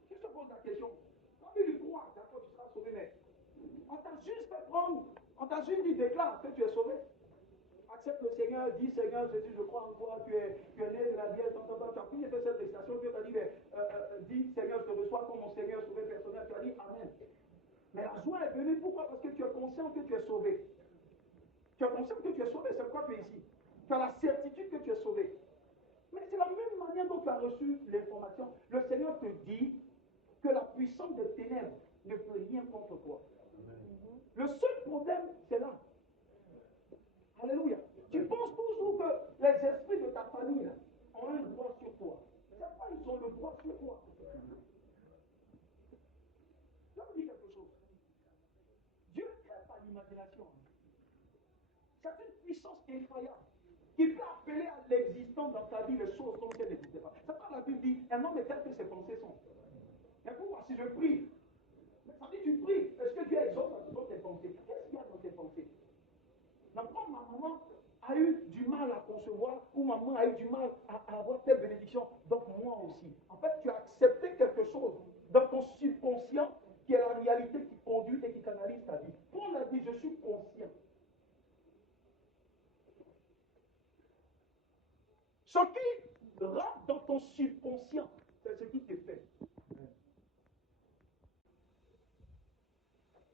Je te pose la question. Quand tu lui crois, d'accord, tu seras sauvé, mais on t'a juste fait prendre, on t'a juste dit, déclare que tu es sauvé. Accepte le Seigneur, dis Seigneur Jésus, je crois en toi, tu es né de la vierge, tu as fini de faire cette législation, Dieu t'a dit, dis Seigneur, je te reçois comme mon Seigneur sauvé personnel, tu as dit Amen. Mais la joie est venue, pourquoi? Parce que tu es conscient que tu es sauvé. Tu es conscient que tu es sauvé, c'est pourquoi tu es ici. Tu as la certitude que tu es sauvé. Mais c'est la même manière dont tu as reçu l'information. Le Seigneur te dit que la puissance des ténèbres ne peut rien contre toi. Le seul problème, c'est là. Alléluia. Tu penses toujours que les esprits de ta famille ont un droit sur toi. C'est pas ils ont le droit sur toi. Je vais vous dire quelque chose. Dieu ne crée pas l'imagination. C'est une puissance incroyable qui peut appeler à l'existence dans ta vie les choses comme si elles n'existaient pas. C'est pas la Bible dit, un homme est tel que ses pensées sont. Mais pourquoi si je prie, ça dit tu pries, est-ce que Dieu exauce dans tes pensées? Qu'est-ce qu'il y a dans tes pensées? Donc quand ma maman a eu du mal à concevoir, ou maman a eu du mal à avoir telle bénédiction, donc moi aussi. En fait, tu as accepté quelque chose dans ton subconscient qui est la réalité qui conduit et qui canalise ta vie. Paul a dit, je suis conscient. Ce qui rentre dans ton subconscient, c'est ce qui te fait.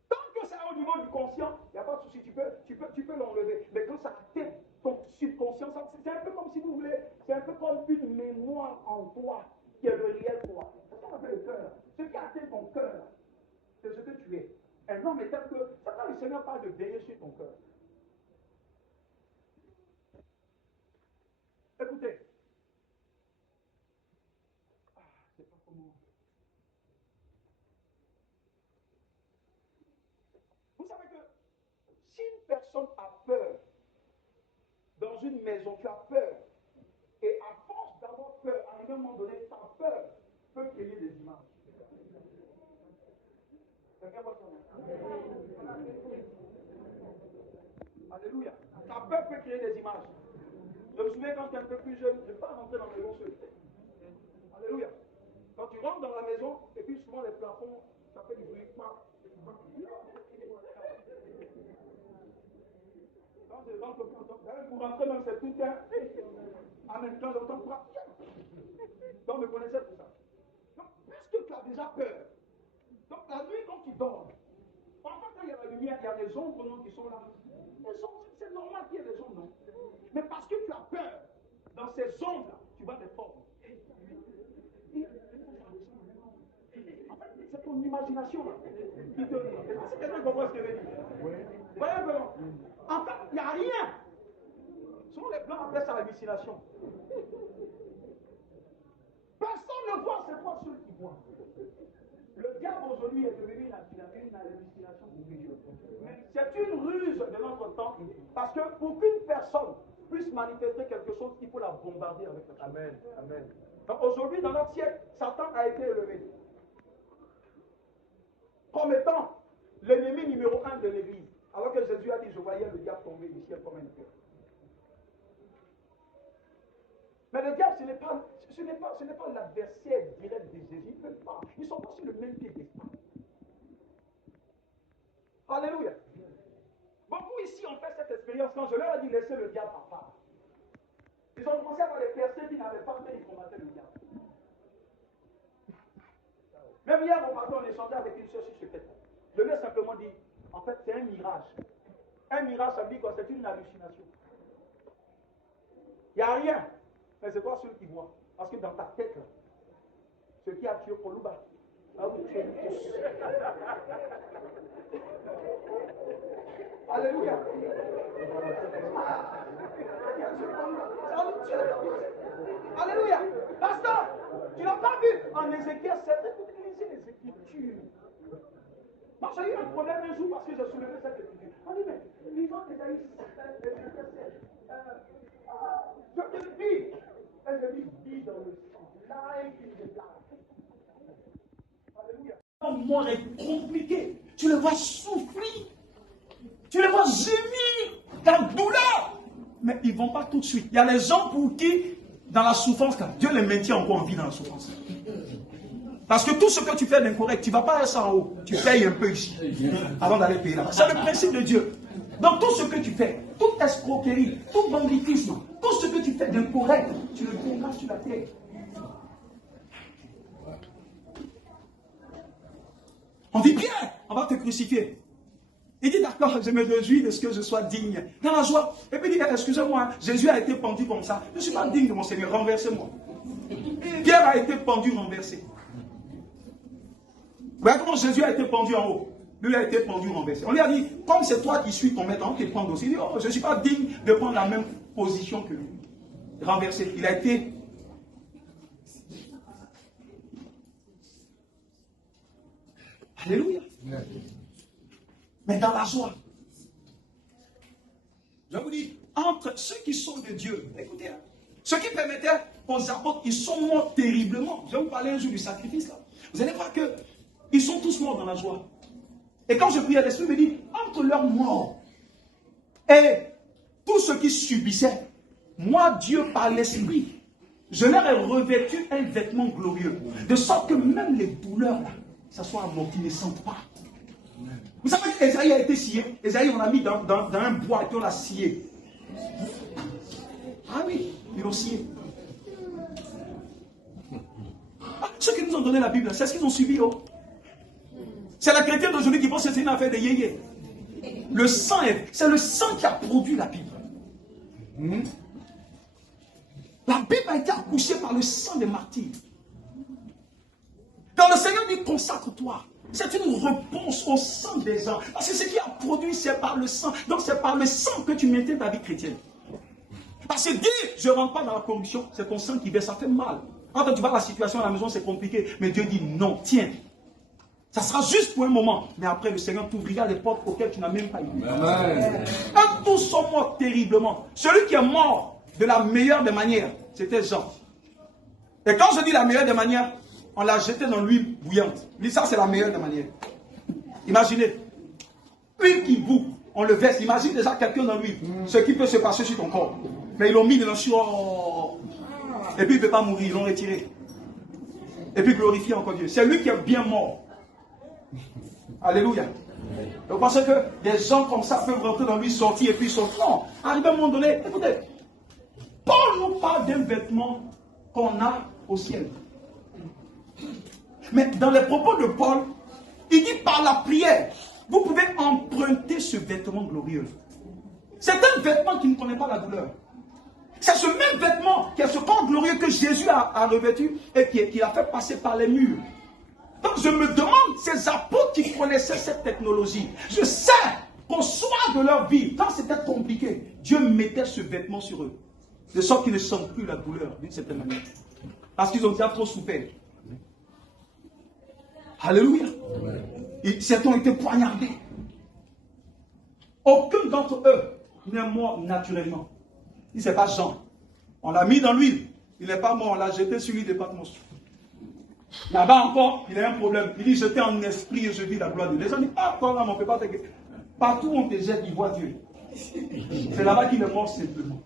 Tant que c'est au niveau du conscient, il n'y a pas de souci, tu peux l'enlever. Mais quand ça atteint ton subconscient, c'est un peu comme si vous voulez, c'est un peu comme une mémoire en toi qui est le réel toi. C'est ce qu'on appelle le cœur. Ce qui atteint ton cœur, c'est ce que tu es. Un homme est tel que, c'est quand le Seigneur parle de veiller sur ton cœur. Écoutez. C'est pas comment. Vous savez que si une personne a peur dans une maison, tu as peur, et à force d'avoir peur, à un moment donné, ta peur peut créer des images. Quelqu'un voit ça? Alléluia. Ta peur peut créer des images. Je me souviens quand j'étais un peu plus jeune, je ne vais pas rentrer dans la maison seul. Alléluia. Quand tu rentres dans la maison, et puis souvent les plafonds, ça fait du bruit. Quand Vous rentrez dans cette tout un. En même temps, j'entends quoi. Donc, vous connaissez tout ça. Donc, puisque tu as déjà peur, donc la nuit, quand tu dors, parfois quand il y a la lumière, il y a des ombres qui sont là. C'est normal qu'il y ait des ombres, non? Mais parce que tu as peur, dans ces ombres-là, tu vois des formes. En fait, c'est ton imagination là qui te. Est-ce que quelqu'un comprend ce que je veux dire? Oui. Voyez un peu. En fait, il n'y a rien. Souvent les blancs appellent ça hallucination. Personne ne voit, c'est toi seul qui vois. Le diable aujourd'hui est devenu une hallucination pour Dieu. Mais c'est une ruse de notre temps, parce que pour qu'une personne puisse manifester quelque chose, il faut la bombarder avec quelque chose. Amen. Amen. Donc aujourd'hui, dans notre siècle, Satan a été élevé comme étant l'ennemi numéro 1 de l'Église. Alors que Jésus a dit, je voyais le diable tomber du ciel comme une pierre. Mais le diable, ce n'est pas l'adversaire direct de Jésus. Ils ne sont pas sur le même pied d'espoir. Alléluia. Beaucoup ici ont fait cette expérience quand je leur ai dit, laissez le diable à part. Ils ont commencé à avoir des personnes qui n'avaient pas fait, ils combattaient le diable. Même hier, mon patron, on échangeait avec une soeur sur ce fait. Je lui ai simplement dit, en fait, c'est un mirage. Un mirage, ça veut dire quoi? C'est une hallucination. Il n'y a rien. Mais c'est toi celui qui vois. Parce que dans ta tête, là, ce qui a tué Koluba, là vous tuez tous. Alléluia. Alléluia. Pasteur, tu n'as pas vu en Ézéchiel 7, utilisez les Écritures. Moi, j'ai eu un problème un jour parce que j'ai soulevé cette écriture. On dit, mais lisons Ésaïe 7, je te dis, et je dis, vis dans le sang. Life in the life. Alléluia. Le mort est compliqué. Tu le vois souffrir. Tu le vois gémir. La douleur. Mais ils ne vont pas tout de suite. Il y a les gens pour qui, dans la souffrance, Dieu les maintient encore en vie dans la souffrance. Parce que tout ce que tu fais d'incorrect, tu ne vas pas rester en haut. Tu payes un peu ici, avant d'aller payer là-bas. C'est le principe de Dieu. Donc tout ce que tu fais, toute escroquerie, tout banditisme, tout ce que tu fais d'incorrect, tu le dégages sur la terre. On dit bien, on va te crucifier. Il dit d'accord, je me réjouis de ce que je sois digne. Dans la joie. Et puis il dit, excusez-moi, Jésus a été pendu comme ça. Je ne suis pas digne de mon Seigneur, renversez-moi. Pierre a été pendu, renversé. Voyez comment Jésus a été pendu en haut. Lui a été pendu, renversé. On lui a dit, comme c'est toi qui suis ton maître, on te prend aussi. Il dit, oh, je ne suis pas digne de prendre la même position que lui. Renversé. Il a été... Alléluia. Mais dans la joie. Je vous dis, entre ceux qui sont de Dieu, écoutez, hein, ceux qui permettaient aux apôtres, ils sont morts terriblement. Je vais vous parler un jour du sacrifice là. Vous allez voir qu'ils sont tous morts dans la joie. Et quand je priais, l'Esprit me dit, entre leurs morts et tous ceux qui subissaient, moi, Dieu, par l'Esprit, je leur ai revêtu un vêtement glorieux. De sorte que même les douleurs là, ça soit amorti, ne sentent pas. Vous savez qu'Ésaïe a été scié. Ésaïe, on l'a mis dans un bois et on l'a scié. Ah oui, ils l'ont scié. Ah, ceux qui nous ont donné la Bible, c'est ce qu'ils ont suivi. Oh. C'est la chrétienne d'aujourd'hui qui pense que c'est une affaire de yéyé. Le sang, c'est le sang qui a produit la Bible. La Bible a été accouchée par le sang des martyrs. Quand le Seigneur dit consacre-toi, c'est une réponse au sang des gens. Parce que ce qui a produit, c'est par le sang. Donc c'est par le sang que tu maintiens ta vie chrétienne. Parce que dire je ne rentre pas dans la corruption, c'est ton sang qui verse, ça fait mal. Quand tu vois la situation à la maison, c'est compliqué. Mais Dieu dit non, tiens. Ça sera juste pour un moment. Mais après, le Seigneur t'ouvrira les portes auxquelles tu n'as même pas eu. Quand tous sont morts terriblement, celui qui est mort de la meilleure des manières, c'était Jean. Et quand je dis la meilleure des manières, on l'a jeté dans l'huile bouillante. Ça, c'est la meilleure des manières. Imaginez, l'huile qui bout, on le verse. Imagine déjà quelqu'un dans l'huile. Ce qui peut se passer sur ton corps. Mais ils l'ont mis dans le et puis il ne peut pas mourir, ils l'ont retiré. Et puis glorifier encore Dieu. C'est lui qui est bien mort. Alléluia. Vous pensez que des gens comme ça peuvent rentrer dans lui, sortir et puis sortir? Non. Arrivé à un moment donné, écoutez, Paul nous parle d'un vêtement qu'on a au ciel. Mais dans les propos de Paul, il dit par la prière, vous pouvez emprunter ce vêtement glorieux. C'est un vêtement qui ne connaît pas la douleur. C'est ce même vêtement qui est ce corps glorieux que Jésus a revêtu et qui a fait passer par les murs. Donc je me demande, ces apôtres qui connaissaient cette technologie, je sais qu'au soir de leur vie, quand c'était compliqué, Dieu mettait ce vêtement sur eux. De sorte qu'ils ne sentent plus la douleur d'une certaine manière. Parce qu'ils ont déjà trop souffert. Alléluia. Certains ont été poignardés. Aucun d'entre eux n'est mort naturellement. Il c'est pas Jean. On l'a mis dans l'huile. Il n'est pas mort. On l'a jeté sur lui de Patmos. Là-bas encore, il a un problème. Il dit, j'étais en esprit et je vis la gloire de Dieu. Les gens disent, ah, toi là, on ne peut pas te... Partout où on te jette, il voit Dieu. C'est là-bas qu'il est mort simplement.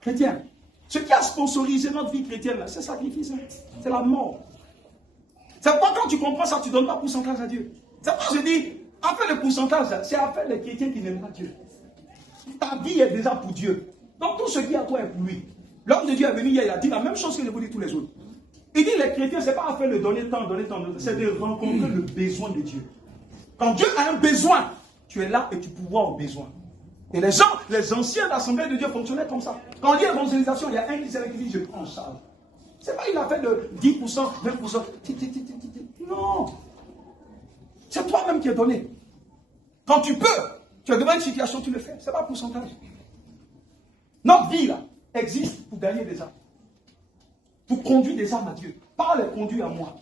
Chrétien, ce qui a sponsorisé notre vie chrétienne, c'est le sacrifice. Hein? C'est la mort. C'est pourquoi quand tu comprends ça, tu ne donnes pas pourcentage à Dieu. C'est pourquoi je dis, après le pourcentage, c'est après les chrétiens qui n'aiment pas Dieu. Ta vie est déjà pour Dieu. Donc tout ce qui est à toi est pour lui. L'homme de Dieu est venu hier, il a dit la même chose que je vous dis tous les autres. Il dit les chrétiens, ce n'est pas à faire le donner tant, c'est de rencontrer le besoin de Dieu. Quand Dieu a un besoin, tu es là et tu pourvois au besoin. Et les gens, les anciens de l'Assemblée de Dieu fonctionnaient comme ça. Quand on dit évangélisation, il y a un qui s'est dit je prends en charge. C'est pas il a fait de 10%, 20%. Non. C'est toi-même qui es donné. Quand tu peux, tu es devant une situation, tu le fais. Ce n'est pas pourcentage. Notre vie là existe pour gagner des âmes. Pour conduire des âmes à Dieu. Pas les conduire à moi.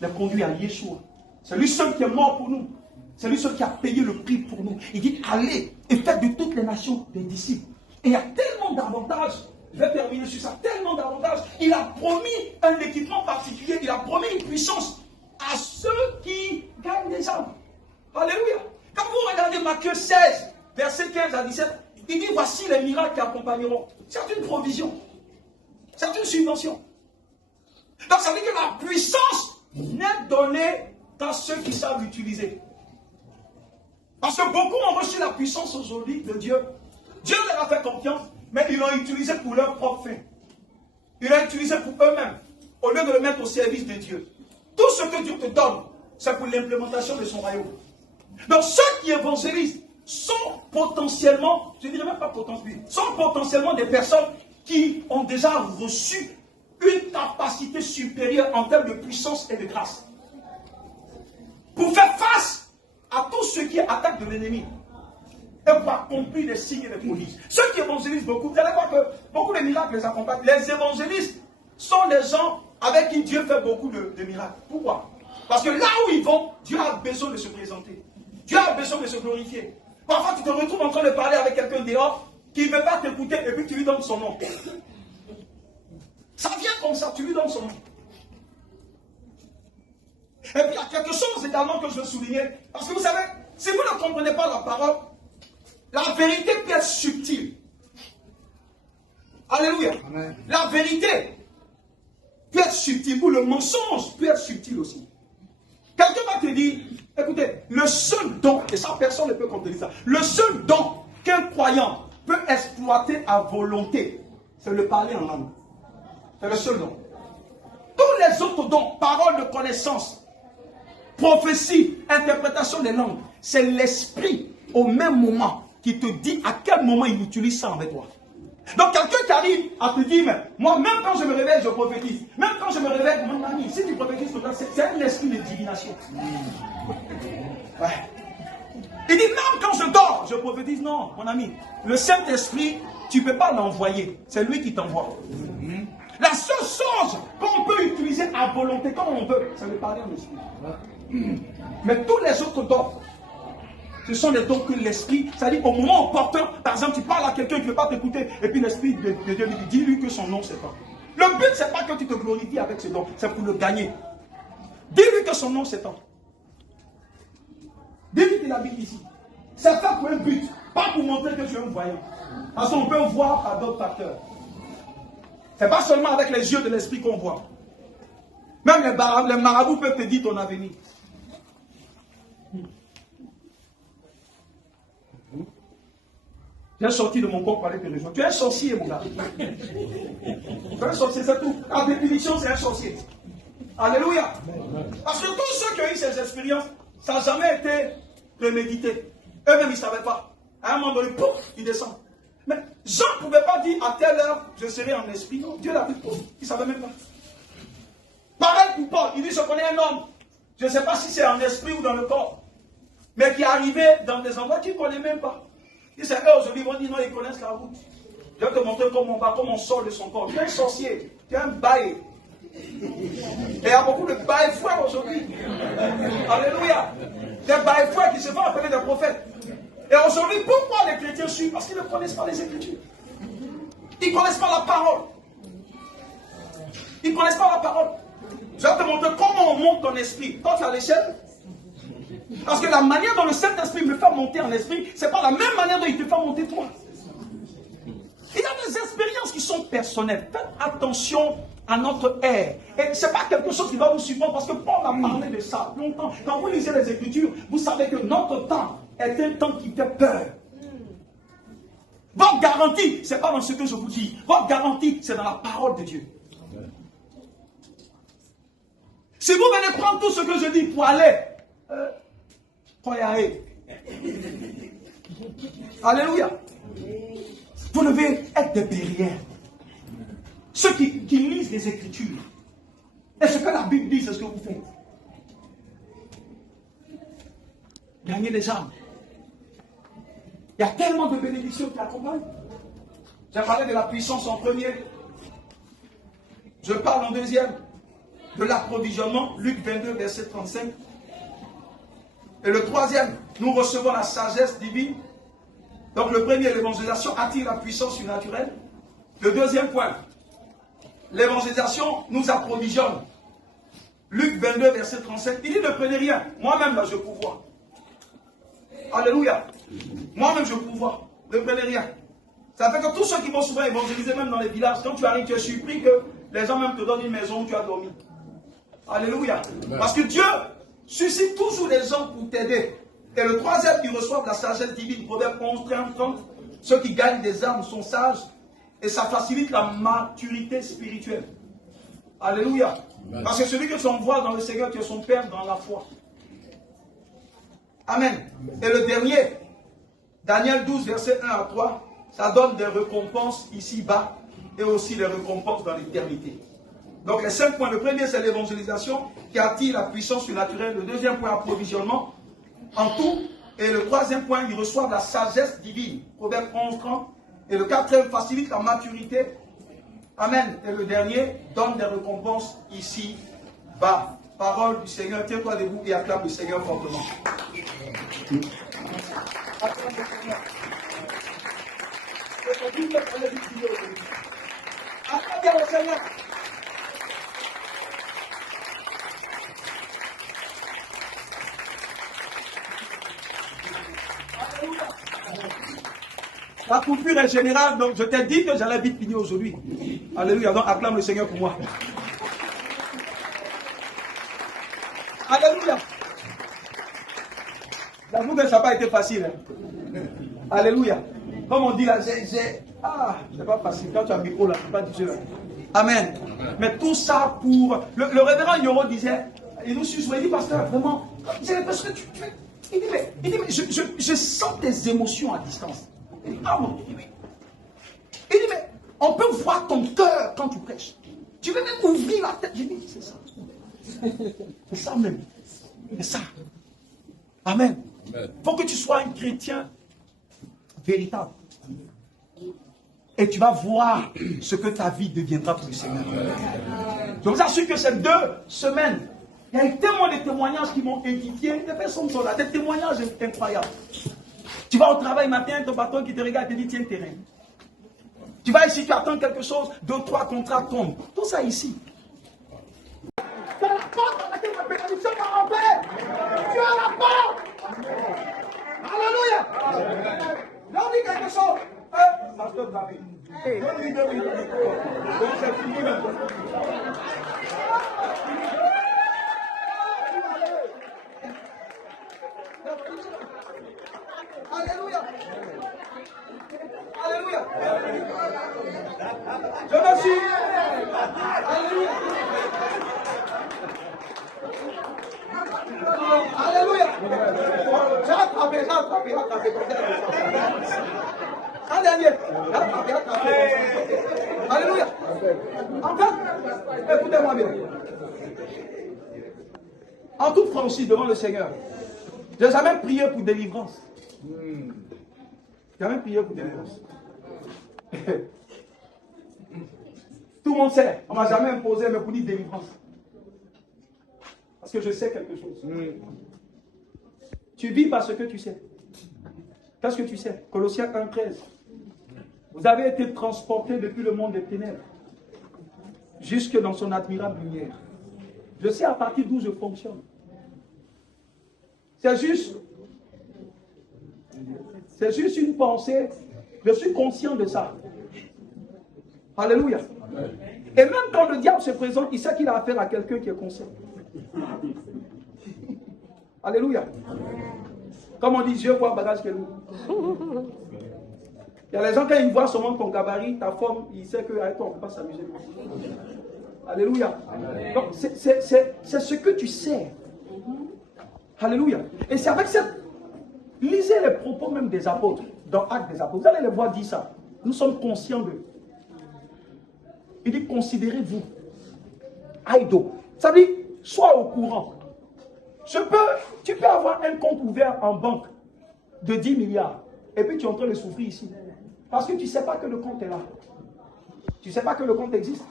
Les conduire à Yeshua. C'est lui seul qui est mort pour nous. C'est lui seul qui a payé le prix pour nous. Il dit allez et faites de toutes les nations des disciples. Et il y a tellement d'avantages. Je vais terminer sur ça. Tellement d'avantages. Il a promis un équipement particulier. Il a promis une puissance à ceux qui gagnent des âmes. Alléluia. Quand vous regardez Matthieu 16, versets 15 à 17, il dit voici les miracles qui accompagneront. C'est une provision. C'est une subvention. Donc ça veut dire que la puissance n'est donnée qu'à ceux qui savent l'utiliser. Parce que beaucoup ont reçu la puissance aujourd'hui de Dieu. Dieu leur a fait confiance, mais ils l'ont utilisé pour leur propre fin. Ils l'ont utilisé pour eux-mêmes, au lieu de le mettre au service de Dieu. Tout ce que Dieu te donne, c'est pour l'implémentation de son royaume. Donc ceux qui évangélisent sont potentiellement, je ne dirais même pas potentiellement, sont potentiellement des personnes qui ont déjà reçu une capacité supérieure en termes de puissance et de grâce. Pour faire face à tout ce qui est attaque de l'ennemi. Et pour accomplir les signes et les prodiges. Ceux qui évangélisent beaucoup, vous allez voir que beaucoup de miracles les accompagnent. Les évangélistes sont les gens avec qui Dieu fait beaucoup de miracles. Pourquoi? Parce que là où ils vont, Dieu a besoin de se présenter. Dieu a besoin de se glorifier. Parfois, tu te retrouves en train de parler avec quelqu'un dehors qui ne veut pas t'écouter et puis tu lui donnes son nom. Ça vient comme ça, tu lui donnes son nom. Et puis il y a quelque chose également que je veux souligner. Parce que vous savez, si vous ne comprenez pas la parole, la vérité peut être subtile. Alléluia. Amen. La vérité peut être subtile, ou le mensonge peut être subtil aussi. Quelqu'un va te dire, écoutez, le seul don, et ça personne ne peut contredire ça, le seul don qu'un croyant peut exploiter à volonté, c'est le parler en langue. C'est le seul don. Tous les autres dons, paroles de connaissance, prophétie, interprétation des langues, c'est l'esprit au même moment qui te dit à quel moment il utilise ça avec toi. Donc quelqu'un qui arrive à te dire, mais moi même quand je me réveille, je prophétise. Même quand je me réveille, mon ami, si tu prophétises tout ça, c'est un esprit de divination. Ouais. Il dit, même quand je dors, je prophétise. Non, mon ami, le Saint-Esprit, tu ne peux pas l'envoyer. C'est lui qui t'envoie. La seule chose qu'on peut utiliser à volonté, comme on veut, c'est le parler en esprit. Mais tous les autres dons, ce sont les dons que l'esprit, c'est-à-dire au moment opportun, par exemple, tu parles à quelqu'un qui ne veut pas t'écouter, et puis l'esprit de Dieu lui dit, dis-lui que son nom c'est pas. Le but, c'est pas que tu te glorifies avec ce don, c'est pour le gagner. Dis-lui que son nom c'est pas. Dis-lui qu'il habite ici. C'est fait pour un but, pas pour montrer que tu es un voyant. Parce qu'on peut voir par d'autres facteurs. C'est pas seulement avec les yeux de l'esprit qu'on voit. Même les marabouts peuvent te dire ton avenir. J'ai sorti de mon corps par les pérégrins. Tu es un sorcier, mon gars. Tu es un sorcier, c'est tout. La définition, c'est un sorcier. Alléluia. Parce que tous ceux qui ont eu ces expériences, ça n'a jamais été prémédité. Eux-mêmes, ils ne savaient pas. À un moment donné, pouf, ils descendent. Mais Jean ne pouvait pas dire à telle heure, je serai en esprit. Non, Dieu l'a dit, pouf, il ne savait même pas. Pareil pour Paul, il dit, je connais un homme. Je ne sais pas si c'est en esprit ou dans le corps. Mais qui est arrivé dans des endroits qu'il ne connaît même pas. Il c'est eux aujourd'hui, ils vont dire, non, ils connaissent la route. Je vais te montrer comment on va, comment on sort de son corps. Tu es un sorcier, tu es un bail. Et il y a beaucoup de bail-fouets aujourd'hui. Alléluia. Des bail-fouets qui se font appeler des prophètes. Et aujourd'hui, pourquoi les chrétiens suivent? Parce qu'ils ne connaissent pas les Écritures. Ils ne connaissent pas la parole. Ils ne connaissent pas la parole. Je vais te montrer comment on monte ton esprit. Quand tu as l'échelle, parce que la manière dont le Saint-Esprit me fait monter en esprit, ce n'est pas la même manière dont il te fait monter toi. Il y a des expériences qui sont personnelles. Faites attention à notre ère. Et ce n'est pas quelque chose qui va vous surprendre parce que Paul a parlé de ça longtemps. Quand vous lisez les Écritures, vous savez que notre temps est un temps qui fait peur. Votre garantie, ce n'est pas dans ce que je vous dis. Votre garantie, c'est dans la parole de Dieu. Si vous venez prendre tout ce que je dis pour aller, pour y aller. Alléluia. Vous devez être des berrières. Ceux qui lisent les Écritures. Et ce que la Bible dit, c'est ce que vous faites. Gagner des âmes. Il y a tellement de bénédictions qui accompagnent. J'ai parlé de la puissance en premier. Je parle en deuxième. De l'approvisionnement, Luc 22, verset 35. Et le troisième, nous recevons la sagesse divine. Donc le premier, l'évangélisation attire la puissance surnaturelle. Le deuxième point, l'évangélisation nous approvisionne. Luc 22, verset 37, il dit ne prenez rien. Moi-même, là, je pourvois. Alléluia. Moi-même, je pourvois. Ne prenez rien. Ça fait que tous ceux qui vont souvent évangéliser, même dans les villages, quand tu arrives, tu es surpris que les gens même te donnent une maison où tu as dormi. Alléluia. Parce que Dieu suscite toujours des gens pour t'aider. Et le troisième, ils reçoivent la sagesse divine. Proverbe 11, 30. Ceux qui gagnent des âmes sont sages. Et ça facilite la maturité spirituelle. Alléluia. Parce que celui que tu envoies dans le Seigneur, tu es son Père dans la foi. Amen. Et le dernier, Daniel 12, verset 1 à 3, ça donne des récompenses ici-bas et aussi des récompenses dans l'éternité. Donc les 5 points. Le premier, c'est l'évangélisation qui attire la puissance surnaturelle. Le deuxième point, approvisionnement en tout. Et le troisième point, ils reçoivent la sagesse divine. Proverbe 11, 30. Et le quatrième, facilite la maturité. Amen. Et le dernier, donne des récompenses ici-bas. Parole du Seigneur. Tiens-toi debout et acclame le Seigneur fortement. Acclame le Seigneur. Acclame le Seigneur. La coupure est générale, donc je t'ai dit que j'allais vite finir aujourd'hui. Alléluia, donc acclame le Seigneur pour moi. Alléluia. J'avoue que ça n'a pas été facile. Hein. Alléluia. Comme on dit là, c'est pas facile. Quand tu as un micro là, c'est pas difficile. Amen. Mais tout ça pour... Le révérend Yoro disait, il nous suit, il dit, pasteur, vraiment, parce que tu fais... Il dit, mais je sens tes émotions à distance. Il dit, ah bon, il dit, mais on peut voir ton cœur quand tu prêches. Tu veux même ouvrir la tête. Je dis, c'est ça. C'est ça même. C'est ça. Amen. Il faut que tu sois un chrétien véritable. Et tu vas voir ce que ta vie deviendra pour le Seigneur. Je vous assure que ces 2 semaines, il y a eu tellement de témoignages qui m'ont édifié. Des personnes sont là, des témoignages incroyables. Tu vas au travail matin, ton patron qui te regarde te dit tiens terrain. Tu vas ici, tu attends quelque chose, 2, 3 contrats tombent. Tout ça ici. C'est la porte dans laquelle ma bénédiction va rentrer. Tu as la porte. Alléluia. J'en dis quelque chose. Pasteur David. Donne-lui 2 minutes. Donc c'est fini maintenant. déjà attrapé comme ça. Un dernier. Attrapé comme ça. Alléluia. En fait, écoutez-moi bien. En toute franchise devant le Seigneur, je n'ai jamais prié pour délivrance. Jamais prié pour délivrance. Tout le monde sait, on ne m'a jamais imposé, mais pour dire délivrance. Parce que je sais quelque chose. Tu vis parce que tu sais. Qu'est-ce que tu sais? Colossiens 1,13. Vous avez été transportés depuis le monde des ténèbres jusque dans son admirable lumière. Je sais à partir d'où je fonctionne. C'est juste une pensée. Je suis conscient de ça. Alléluia. Et même quand le diable se présente, il sait qu'il a affaire à quelqu'un qui est conscient. Alléluia. Comme on dit, Dieu voit bagage que nous. Il y a les gens, quand ils voient seulement ton gabarit, ta forme, ils savent qu'avec toi, on ne peut pas s'amuser. Alléluia. Donc, c'est ce que tu sais. Alléluia. Et c'est avec cette... Lisez les propos même des apôtres, dans Actes des apôtres. Vous allez les voir dire ça. Nous sommes conscients d'eux. Il dit, considérez-vous idle. Ça veut dire, sois au courant. Tu peux avoir un compte ouvert en banque de 10 milliards. Et puis tu es en train de souffrir ici. Parce que tu ne sais pas que le compte est là. Tu ne sais pas que le compte existe.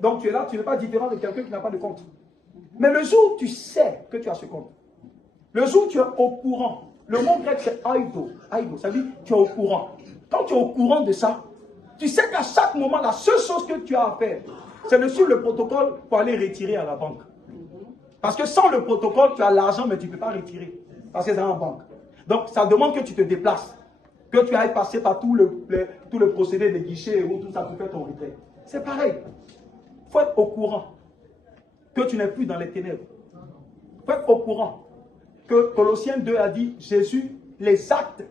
Donc tu es là, tu n'es pas différent de quelqu'un qui n'a pas de compte. Mais le jour où tu sais que tu as ce compte, le jour où tu es au courant, le mot grec c'est aido. Aido, ça veut dire tu es au courant. Quand tu es au courant de ça, tu sais qu'à chaque moment, la seule chose que tu as à faire, c'est de suivre le protocole pour aller retirer à la banque. Parce que sans le protocole, tu as l'argent, mais tu ne peux pas retirer. Parce que c'est en banque. Donc, ça demande que tu te déplaces. Que tu ailles passer par tout le procédé des guichets ou tout ça pour faire ton retrait. C'est pareil. Il faut être au courant que tu n'es plus dans les ténèbres. Il faut être au courant que Colossiens 2 a dit, Jésus, les actes,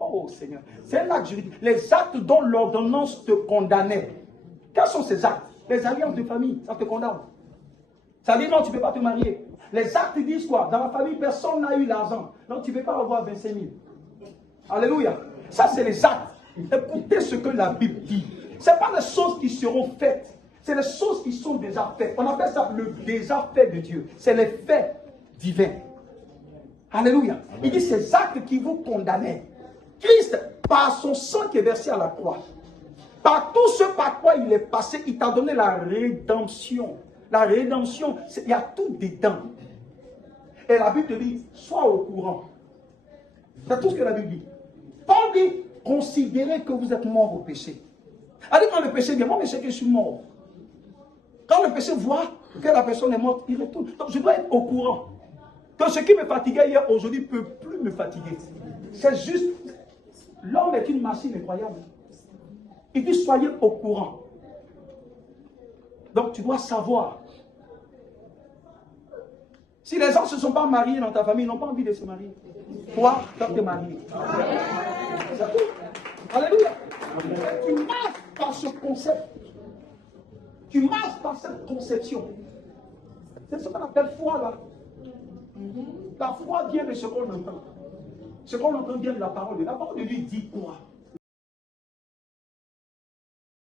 oh Seigneur, c'est un acte juridique, les actes dont l'ordonnance te condamnait. Quels sont ces actes? Les alliances de famille, ça te condamne. Ça dit non, tu ne peux pas te marier. Les actes disent quoi? Dans la famille, personne n'a eu l'argent. Donc tu ne peux pas avoir 25 000. Alléluia. Ça, c'est les actes. Écoutez ce que la Bible dit. Ce n'est pas les choses qui seront faites. C'est les choses qui sont déjà faites. On appelle ça le déjà fait de Dieu. C'est les faits divins. Alléluia. Il dit ces actes qui vous condamnaient. Christ, par son sang qui est versé à la croix, par tout ce par quoi il est passé, il t'a donné la rédemption. La rédemption, il y a tout dedans. Et la Bible te dit, sois au courant. C'est tout ce que la Bible dit. Paul dit, considérez que vous êtes mort au péché. Alors quand le péché vient, moi je sais que je suis mort. Quand le péché voit que la personne est morte, il retourne. Donc je dois être au courant. Que ce qui me fatiguait hier, aujourd'hui, ne peut plus me fatiguer. C'est juste, l'homme est une machine incroyable. Il dit, soyez au courant. Donc tu dois savoir. Si les gens ne se sont pas mariés dans ta famille, ils n'ont pas envie de se marier. Toi, tu dois te marier. C'est tout. Alléluia. Tu marches par ce concept. Tu marches par cette conception. C'est ce qu'on appelle foi là. La foi vient de ce qu'on entend. Ce qu'on entend vient de la parole de Dieu. La parole de Dieu dit quoi?